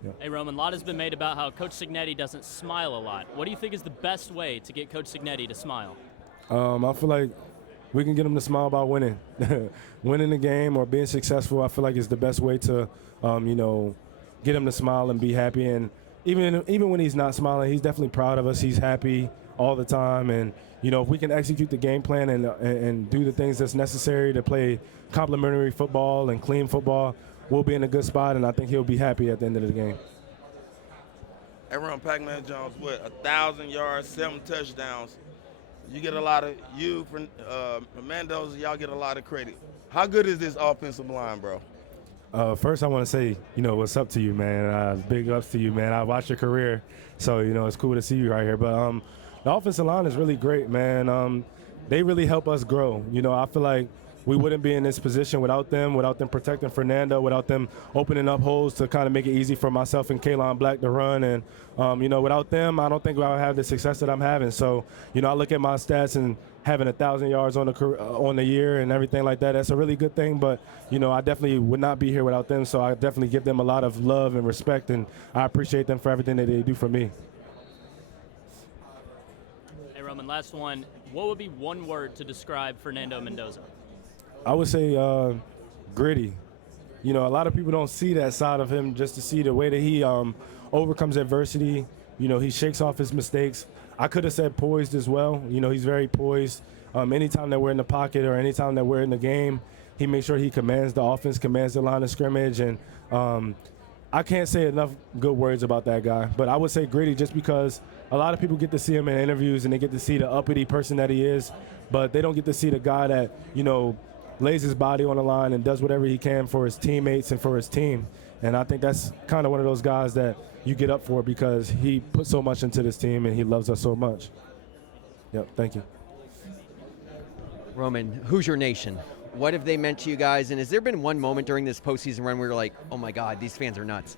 Yeah. Hey, Roman, a lot has been made about how Coach Cignetti doesn't smile a lot. What do you think is the best way to get Coach Cignetti to smile? I feel like we can get him to smile by winning. Winning the game or being successful, I feel like is the best way to, you know, get him to smile and be happy. And even when he's not smiling, he's definitely proud of us. He's happy all the time. And, you know, if we can execute the game plan and do the things that's necessary to play complementary football and clean football, we'll be in a good spot, and I think he'll be happy at the end of the game. Hey, Ron Pac-Man Jones, 1,000 yards, 7 touchdowns. You get a lot of, Mendoza, y'all get a lot of credit. How good is this offensive line, bro? First, I want to say, you know, what's up to you, man. Big ups to you, man. I watched your career, so, you know, it's cool to see you right here. But the offensive line is really great, man. They really help us grow. You know, I feel like we wouldn't be in this position without them protecting Fernando, without them opening up holes to kind of make it easy for myself and Kalon Black to run. And, you know, without them, I don't think I would have the success that I'm having. So, you know, I look at my stats and having 1,000 yards on the year and everything like that, that's a really good thing. But, you know, I definitely would not be here without them. So I definitely give them a lot of love and respect, and I appreciate them for everything that they do for me. Hey, Roman, last one. What would be one word to describe Fernando Mendoza? I would say gritty. You know, a lot of people don't see that side of him, just to see the way that he overcomes adversity. You know, he shakes off his mistakes. I could have said poised as well. You know, he's very poised. Anytime that we're in the pocket or anytime that we're in the game, he makes sure he commands the offense, commands the line of scrimmage. And I can't say enough good words about that guy. But I would say gritty just because a lot of people get to see him in interviews and they get to see the uppity person that he is, but they don't get to see the guy that, you know, lays his body on the line and does whatever he can for his teammates and for his team. And I think that's kind of one of those guys that you get up for because he put so much into this team and he loves us so much. Yep, thank you. Roman, Hoosier Nation, what have they meant to you guys? And has there been one moment during this postseason run where you're like, oh my God, these fans are nuts?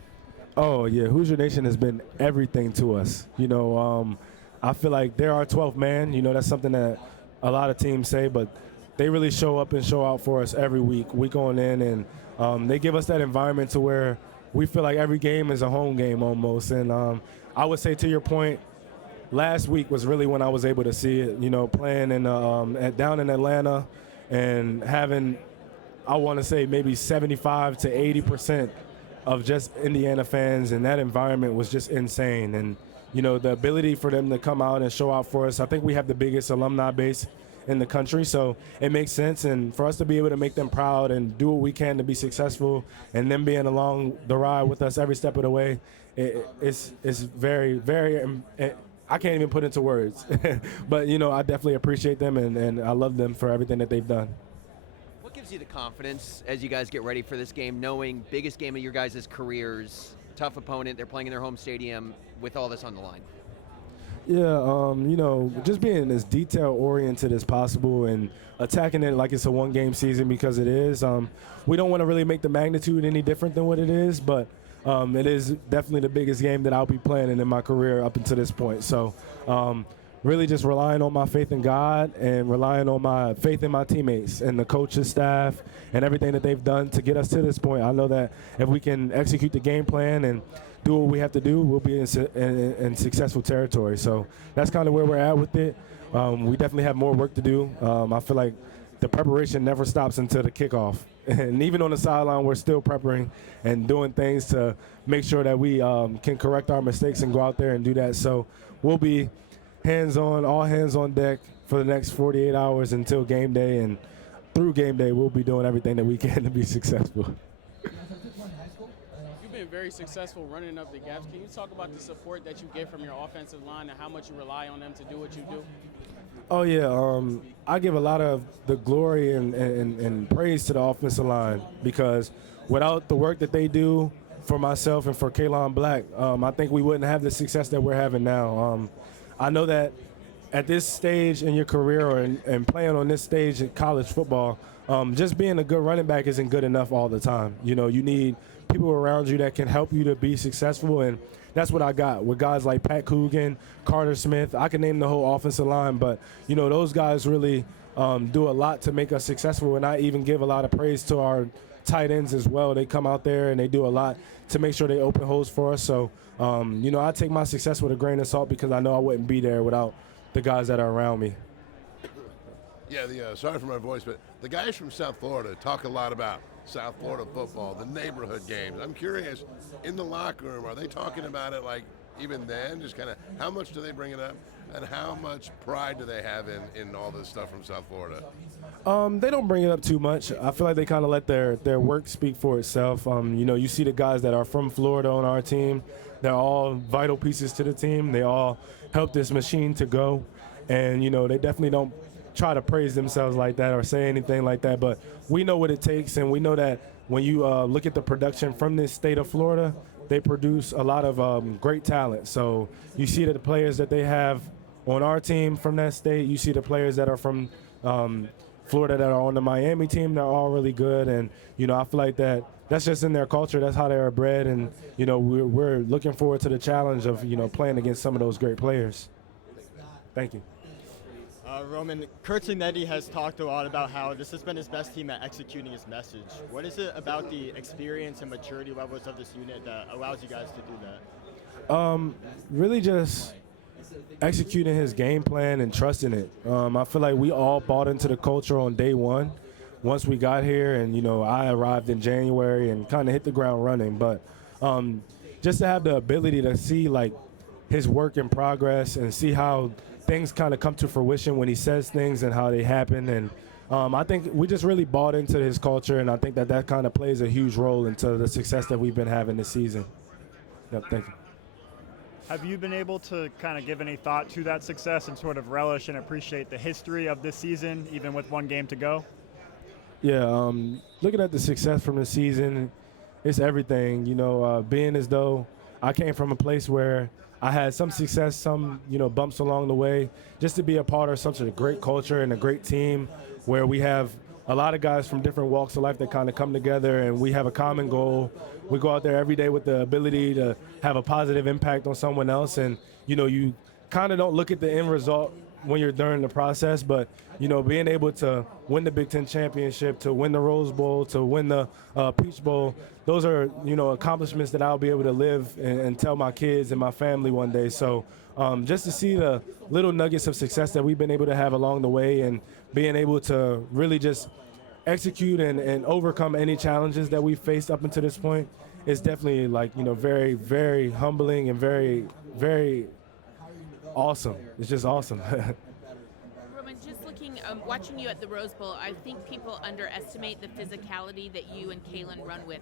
Oh, yeah, Hoosier Nation has been everything to us. You know, I feel like they're our 12th man. You know, that's something that a lot of teams say, but they really show up and show out for us every week on in, and they give us that environment to where we feel like every game is a home game almost. And I would say, to your point, last week was really when I was able to see it, you know, playing in down in Atlanta and having, I want to say, maybe 75 to 80% of just Indiana fans, and that environment was just insane. And, you know, the ability for them to come out and show out for us, I think we have the biggest alumni base in the country, so it makes sense. And for us to be able to make them proud and do what we can to be successful, and them being along the ride with us every step of the way, it's very, very, I can't even put into words. But, you know, I definitely appreciate them, and I love them for everything that they've done. What gives you the confidence as you guys get ready for this game, knowing biggest game of your guys' careers, tough opponent, they're playing in their home stadium with all this on the line? Yeah, you know, just being as detail-oriented as possible and attacking it like it's a one-game season, because it is. We don't want to really make the magnitude any different than what it is, but it is definitely the biggest game that I'll be playing in my career up until this point. So really just relying on my faith in God and relying on my faith in my teammates and the coaching staff and everything that they've done to get us to this point. I know that if we can execute the game plan and do what we have to do, we'll be in successful territory. So that's kind of where we're at with it. We definitely have more work to do. I feel like the preparation never stops until the kickoff. And even on the sideline, we're still preparing and doing things to make sure that we can correct our mistakes and go out there and do that. So we'll be hands-on, all hands on deck for the next 48 hours until game day. And through game day, we'll be doing everything that we can to be successful. been very successful running up the gaps. Can you talk about the support that you get from your offensive line and how much you rely on them to do what you do? Oh yeah, I give a lot of the glory and praise to the offensive line because without the work that they do for myself and for Kaylon Black, I think we wouldn't have the success that we're having now. I know that at this stage in your career and playing on this stage in college football, just being a good running back isn't good enough all the time. You know, you need people around you that can help you to be successful, and that's what I got with guys like Pat Coogan, Carter Smith. I can name the whole offensive line, but, you know, those guys really do a lot to make us successful, and I even give a lot of praise to our tight ends as well. They come out there and they do a lot to make sure they open holes for us. So, you know, I take my success with a grain of salt because I know I wouldn't be there without the guys that are around me. Yeah, sorry for my voice, but the guys from South Florida talk a lot about South Florida football, the neighborhood games. I'm curious, in the locker room, are they talking about it like even then? Just kind of how much do they bring it up, and how much pride do they have in all this stuff from South Florida? They don't bring it up too much. I feel like they kind of let their work speak for itself. You know, you see the guys that are from Florida on our team. They're all vital pieces to the team. They all help this machine to go. And, you know, they definitely don't try to praise themselves like that or say anything like that. But we know what it takes, and we know that when you look at the production from this state of Florida, they produce a lot of great talent. So you see that the players that they have on our team from that state, you see the players that are from Florida that are on the Miami team, they're all really good. And, you know, I feel like that's just in their culture. That's how they are bred. And, you know, we're looking forward to the challenge of, you know, playing against some of those great players. Thank you. Roman, Kurt Signetti has talked a lot about how this has been his best team at executing his message. What is it about the experience and maturity levels of this unit that allows you guys to do that? Really just executing his game plan and trusting it. I feel like we all bought into the culture on day one once we got here, and, you know, I arrived in January and kind of hit the ground running. But just to have the ability to see, like, his work in progress and see how things kind of come to fruition when he says things and how they happen. And I think we just really bought into his culture, and I think that kind of plays a huge role into the success that we've been having this season. Yep, thank you. Have you been able to kind of give any thought to that success and sort of relish and appreciate the history of this season, even with one game to go? Yeah, looking at the success from the season, it's everything. You know, being as though I came from a place where I had some success, some, you know, bumps along the way, just to be a part of such a great culture and a great team where we have a lot of guys from different walks of life that kind of come together and we have a common goal. We go out there every day with the ability to have a positive impact on someone else. And, you know, you kind of don't look at the end result when you're during the process, but, you know, being able to win the Big Ten championship, to win the Rose Bowl, to win the Peach Bowl, those are, you know, accomplishments that I'll be able to live and tell my kids and my family one day. So just to see the little nuggets of success that we've been able to have along the way and being able to really just execute and overcome any challenges that we've faced up until this point is definitely, like, you know, very, very humbling and very, very awesome. It's just awesome. Roman, just looking, watching you at the Rose Bowl, I think people underestimate the physicality that you and Kalen run with.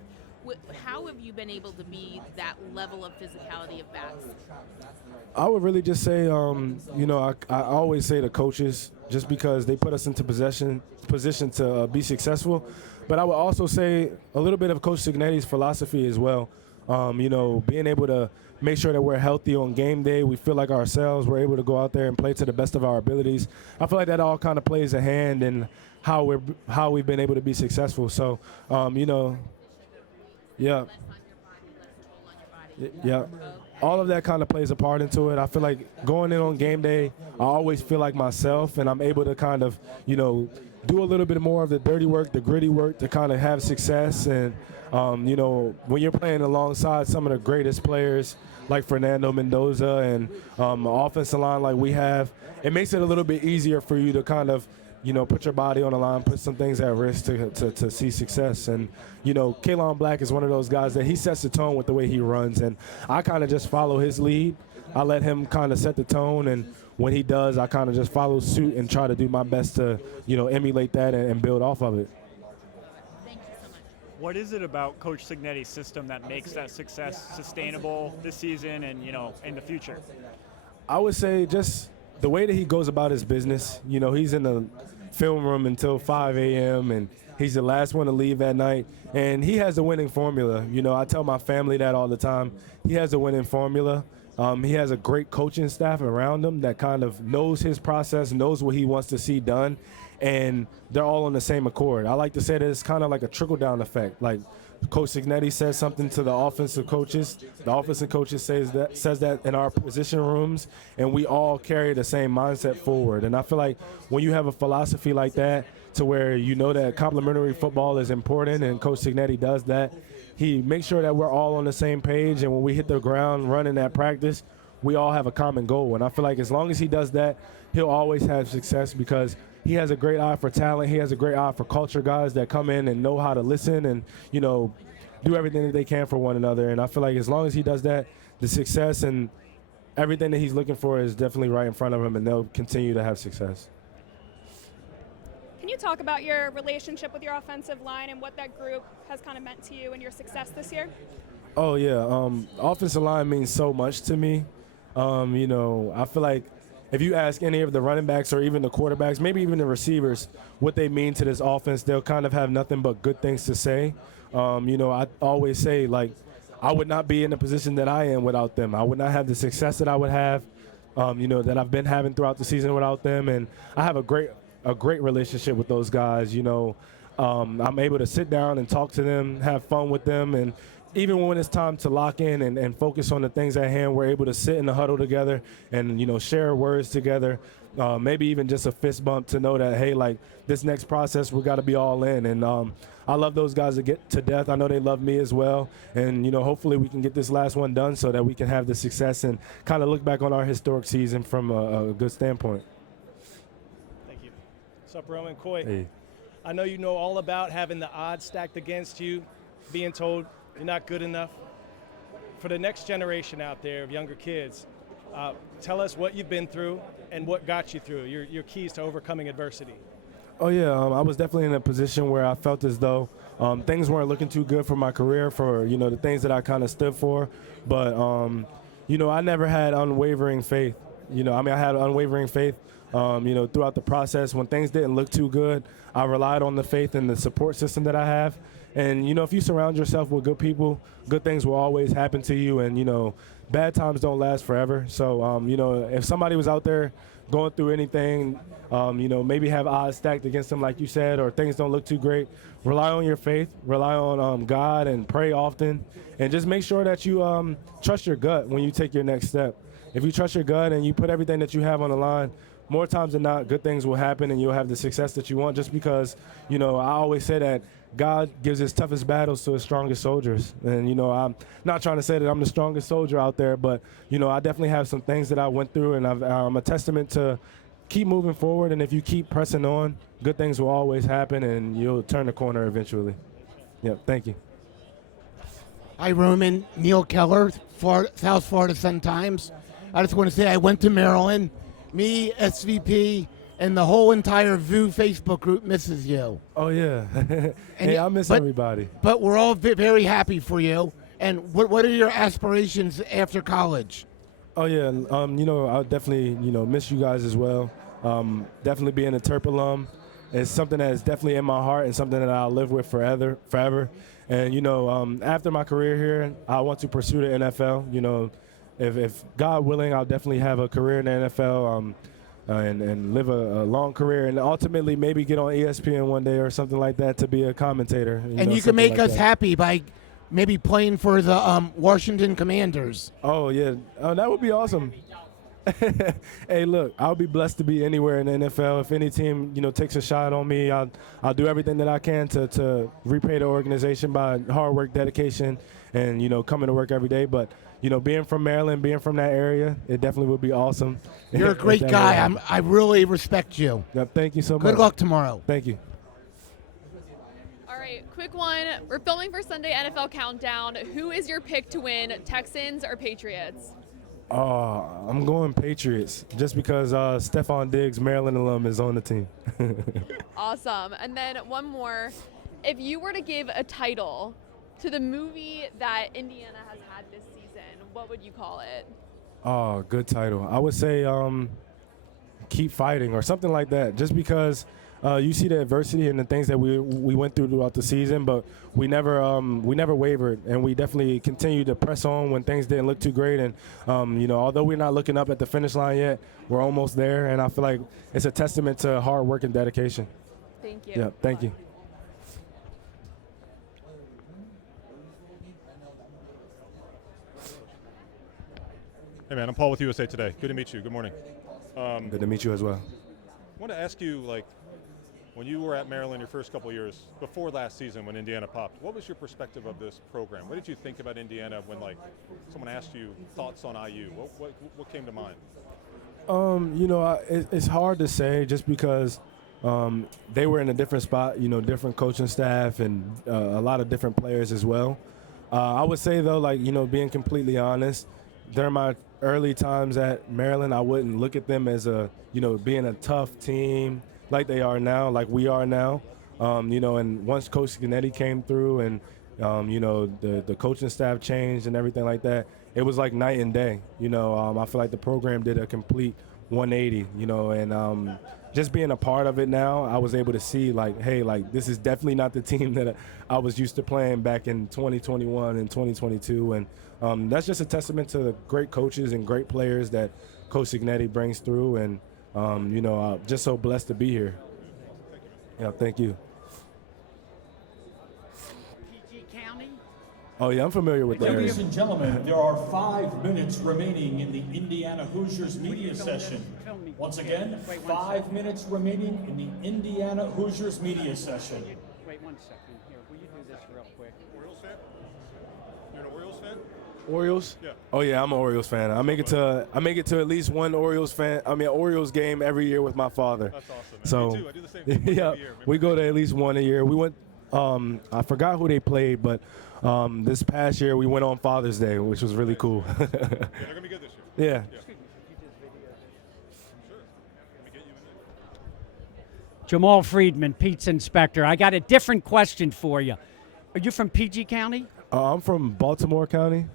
How have you been able to be that level of physicality of backs? I would really just say, you know, I always say to coaches, just because they put us into position to be successful. But I would also say a little bit of Coach Signetti's philosophy as well. You know, being able to make sure that we're healthy on game day, we feel like ourselves, we're able to go out there and play to the best of our abilities. I feel like that all kind of plays a hand in how we've been able to be successful. So, you know, yeah. Yeah. All of that kind of plays a part into it. I feel like going in on game day, I always feel like myself, and I'm able to kind of, you know, do a little bit more of the dirty work, the gritty work to kind of have success. And, you know, when you're playing alongside some of the greatest players like Fernando Mendoza and offensive line like we have, it makes it a little bit easier for you to kind of, you know, put your body on the line, put some things at risk to see success. And, you know, Kaylon Black is one of those guys that he sets the tone with the way he runs. And I kind of just follow his lead. I let him kind of set the tone. And when he does, I kind of just follow suit and try to do my best to, you know, emulate that and build off of it. What is it about Coach Signetti's system that makes that success sustainable this season and, in the future? I would say just the way that he goes about his business. He's in the film room until 5 a.m. and he's the last one to leave at night. And he has a winning formula. I tell my family that all the time. He has a winning formula. He has a great coaching staff around him that kind of knows his process, knows what he wants to see done, and they're all on the same accord. I like to say that it's kind of like a trickle-down effect. Like Coach Signetti says something to the offensive coaches. The offensive coaches says that in our position rooms, and we all carry the same mindset forward. And I feel like when you have a philosophy like that, to where that complementary football is important, and Coach Signetti does that, he makes sure that we're all on the same page, and when we hit the ground running at practice, we all have a common goal. And I feel like as long as he does that, he'll always have success because he has a great eye for talent. He has a great eye for culture guys that come in and know how to listen and, do everything that they can for one another. And I feel like as long as he does that, the success and everything that he's looking for is definitely right in front of him, and they'll continue to have success. Can you talk about your relationship with your offensive line and what that group has kind of meant to you and your success this year? Oh, yeah. Offensive line means so much to me. I feel like if you ask any of the running backs or even the quarterbacks, maybe even the receivers, what they mean to this offense, they'll kind of have nothing but good things to say. I always say, I would not be in the position that I am without them. I would not have the success that I would have, that I've been having throughout the season without them. And I have a great relationship with those guys. I'm able to sit down and talk to them, have fun with them, and even when it's time to lock in and focus on the things at hand, we're able to sit in the huddle together and, share words together, maybe even just a fist bump to know that, hey, this next process, we got to be all in. And I love those guys to death. I know they love me as well. And, hopefully we can get this last one done so that we can have the success and kind of look back on our historic season from a good standpoint. Thank you. What's up, Roman? Coy. Hey. I know you know all about having the odds stacked against you, being told you're not good enough. For the next generation out there of younger kids, tell us what you've been through and what got you through, your keys to overcoming adversity. Oh, yeah. I was definitely in a position where I felt as though things weren't looking too good for my career, for, the things that I kind of stood for. But, I never had unwavering faith. I had unwavering faith, throughout the process. When things didn't look too good, I relied on the faith and the support system that I have. And, if you surround yourself with good people, good things will always happen to you. And, bad times don't last forever. So, if somebody was out there going through anything, maybe have odds stacked against them, like you said, or things don't look too great, rely on your faith, rely on God, and pray often. And just make sure that you trust your gut when you take your next step. If you trust your gut and you put everything that you have on the line, more times than not, good things will happen and you'll have the success that you want, just because, I always say that God gives his toughest battles to his strongest soldiers. And, I'm not trying to say that I'm the strongest soldier out there, but, I definitely have some things that I went through, and I'm a testament to keep moving forward. And if you keep pressing on, good things will always happen and you'll turn the corner eventually. Yeah, thank you. Hi, Roman. Neil Keller, South Florida Sun-Times. I just want to say I went to Maryland. Me, SVP, and the whole entire VU Facebook group misses you. Oh, yeah. Hey, I miss everybody. But we're all very happy for you. And what are your aspirations after college? Oh, yeah. I'll definitely, miss you guys as well. Definitely being a Terp alum is something that is definitely in my heart and something that I'll live with forever. And, after my career here, I want to pursue the NFL. If God willing, I'll definitely have a career in the NFL and live a long career and ultimately maybe get on ESPN one day or something like that to be a commentator. And you can make us happy by maybe playing for the Washington Commanders. Oh, yeah. Oh, that would be awesome. Hey, look, I'll be blessed to be anywhere in the NFL. If any team, takes a shot on me, I'll do everything that I can to repay the organization by hard work, dedication, and, coming to work every day. But, being from Maryland, being from that area, it definitely would be awesome. You're a great guy. I really respect you. Yep, thank you so much. Good luck tomorrow. Thank you. All right, quick one. We're filming for Sunday NFL Countdown. Who is your pick to win, Texans or Patriots? I'm going Patriots just because Stephon Diggs, Maryland alum, is on the team. Awesome. And then one more. If you were to give a title to the movie that Indiana has had this season, what would you call it? Oh, good title. I would say Keep Fighting or something like that, just because you see the adversity and the things that we went throughout the season, but we never wavered, and we definitely continued to press on when things didn't look too great. And although we're not looking up at the finish line yet, we're almost there, and I feel like it's a testament to hard work and dedication. Thank you. Yeah, thank you. Hey man, I'm Paul with USA Today. Good to meet you. Good morning. Good to meet you as well. I want to ask you, when you were at Maryland your first couple of years, before last season when Indiana popped, what was your perspective of this program? What did you think about Indiana when someone asked you thoughts on IU? What came to mind? It's hard to say just because they were in a different spot, different coaching staff and a lot of different players as well. I would say though, being completely honest, during my early times at Maryland, I wouldn't look at them as being a tough team like they are now, like we are now. And once Coach Gennady came through and, the coaching staff changed and everything like that, it was like night and day. I feel like the program did a complete 180, and just being a part of it now, I was able to see this is definitely not the team that I was used to playing back in 2021 and 2022. And that's just a testament to the great coaches and great players that Coach Gennady brings through. And, just so blessed to be here. Yeah, thank you. PG County? Oh, yeah, I'm familiar with that. Ladies and gentlemen, there are 5 minutes remaining in the Indiana Hoosiers media session. Once again, 5 minutes remaining in the Indiana Hoosiers media session. Wait 1 second. Here, will you do this real quick? Orioles fan? You're an Orioles fan? Orioles? Yeah. Oh yeah, I'm an Orioles fan. I make it to at least one Orioles game every year with my father. That's awesome. Man. So Me too. I do the same thing yeah, every year. we go to at least one a year. We went. I forgot who they played, but this past year we went on Father's Day, which was really cool. Yeah, they're gonna be good this year. Yeah. Jamal Friedman, Pete's inspector. I got a different question for you. Are you from PG County? I'm from Baltimore County.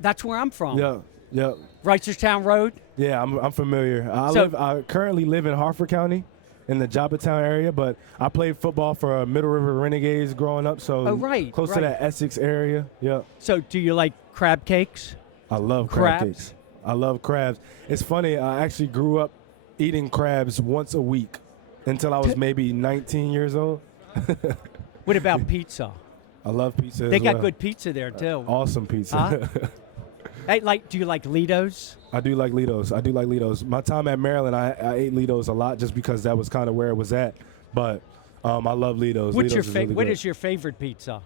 That's where I'm from. Yeah. Reisterstown Road? Yeah, I'm familiar. I currently live in Harford County in the Joppatown area, but I played football for Middle River Renegades growing up, so close to that Essex area. Yeah. So do you like crab cakes? I love crab cakes. I love crabs. It's funny, I actually grew up eating crabs once a week until I was maybe 19 years old. What about pizza? I love pizza They as got well. good pizza there, too. Awesome pizza. Huh? Hey, do you like Lido's? I do like Lido's. My time at Maryland, I ate Lido's a lot just because that was kind of where it was at. But I love Lido's. What Lido's is your favorite pizza?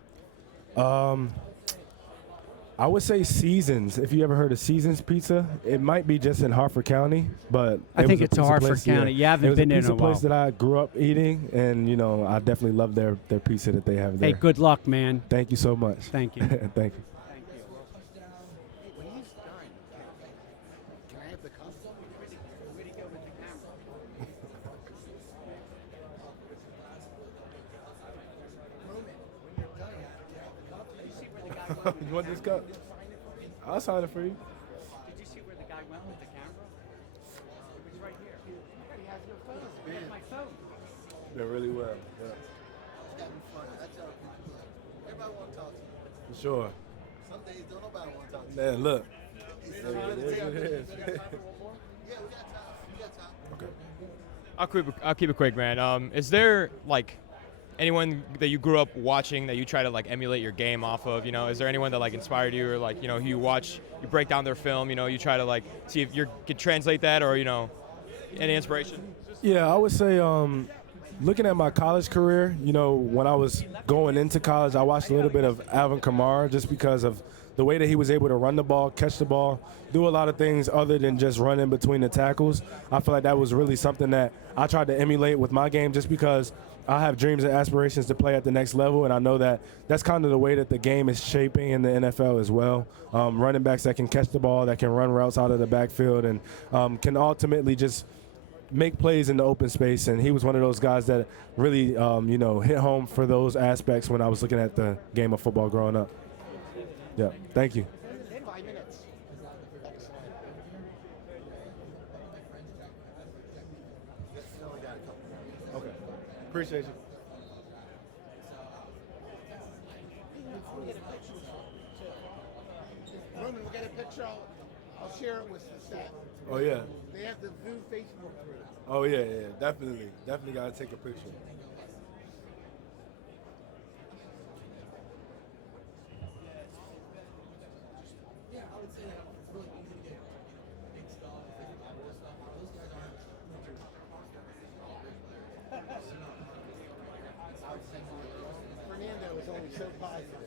I would say Seasons. If you ever heard of Seasons Pizza, it might be just in Harford County, but I think it's Harford County. You haven't been in a while. It was a place that I grew up eating, and I definitely love their pizza that they have there. Hey, good luck, man. Thank you so much. Thank you. Thank you. You want this cup? I'll sign it for you. Did you see where the guy went with the camera? It was right here. He has your phone. He has my phone. Did really well. Yeah. It's gotta be fun. I tell people, everybody want to talk to you. For sure. Some days don't nobody want to talk to you. Man, look. Yeah, we got time. Okay. I'll keep it quick, man. Is there anyone that you grew up watching that you try to emulate your game off of? Is there anyone that inspired you, or who you watch, you break down their film, you try to see if you could translate that, or any inspiration? Yeah, I would say looking at my college career, when I was going into college, I watched a little bit of Alvin Kamara just because of the way that he was able to run the ball, catch the ball, do a lot of things other than just running between the tackles. I feel like that was really something that I tried to emulate with my game just because I have dreams and aspirations to play at the next level, and I know that that's kind of the way that the game is shaping in the NFL as well. Running backs that can catch the ball, that can run routes out of the backfield, and can ultimately just make plays in the open space, and he was one of those guys that really, hit home for those aspects when I was looking at the game of football growing up. Yeah, thank you. 5 minutes. Okay, appreciate you. Roman, we'll get a picture. I'll share it with the staff. Oh, yeah. They have the VU Facebook group. Oh, yeah, definitely. Definitely got to take a picture. Fernando is always so positive.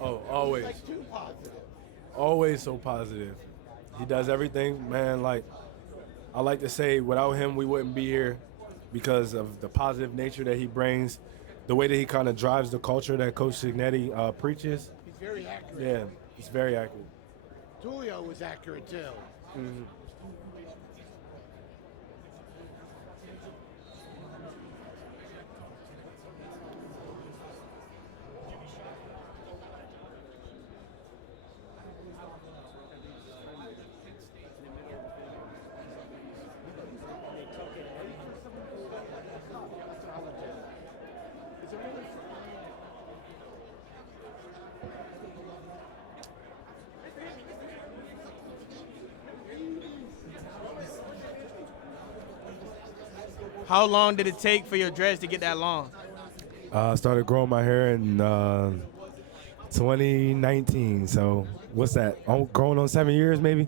Oh, always. He's like too positive. Always so positive. He does everything, man. Like, I like to say, without him, we wouldn't be here because of the positive nature that he brings, the way that he kind of drives the culture that Coach Signetti preaches. He's very accurate. Yeah, he's very accurate. Julio was accurate too. Mm-hmm. How long did it take for your dreads to get that long? I started growing my hair in 2019. So what's that? Growing on 7 years, maybe?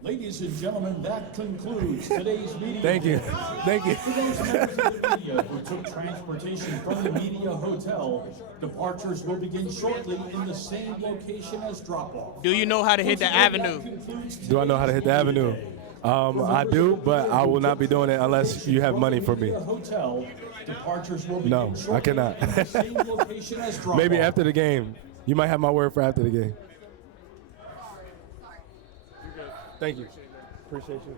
Ladies and gentlemen, that concludes today's media. Thank you. Thank you. For those members of the media who took transportation from the media hotel, departures will begin shortly in the same location as drop-off. Do you know how to hit the avenue? Do I know how to hit the avenue? I do, but I will not be doing it unless you have money for me. Hotel, departures will begin No, I shortly cannot. in the same location as drop-off. Maybe after the game. You might have my word for after the game. Thank you. Appreciate you.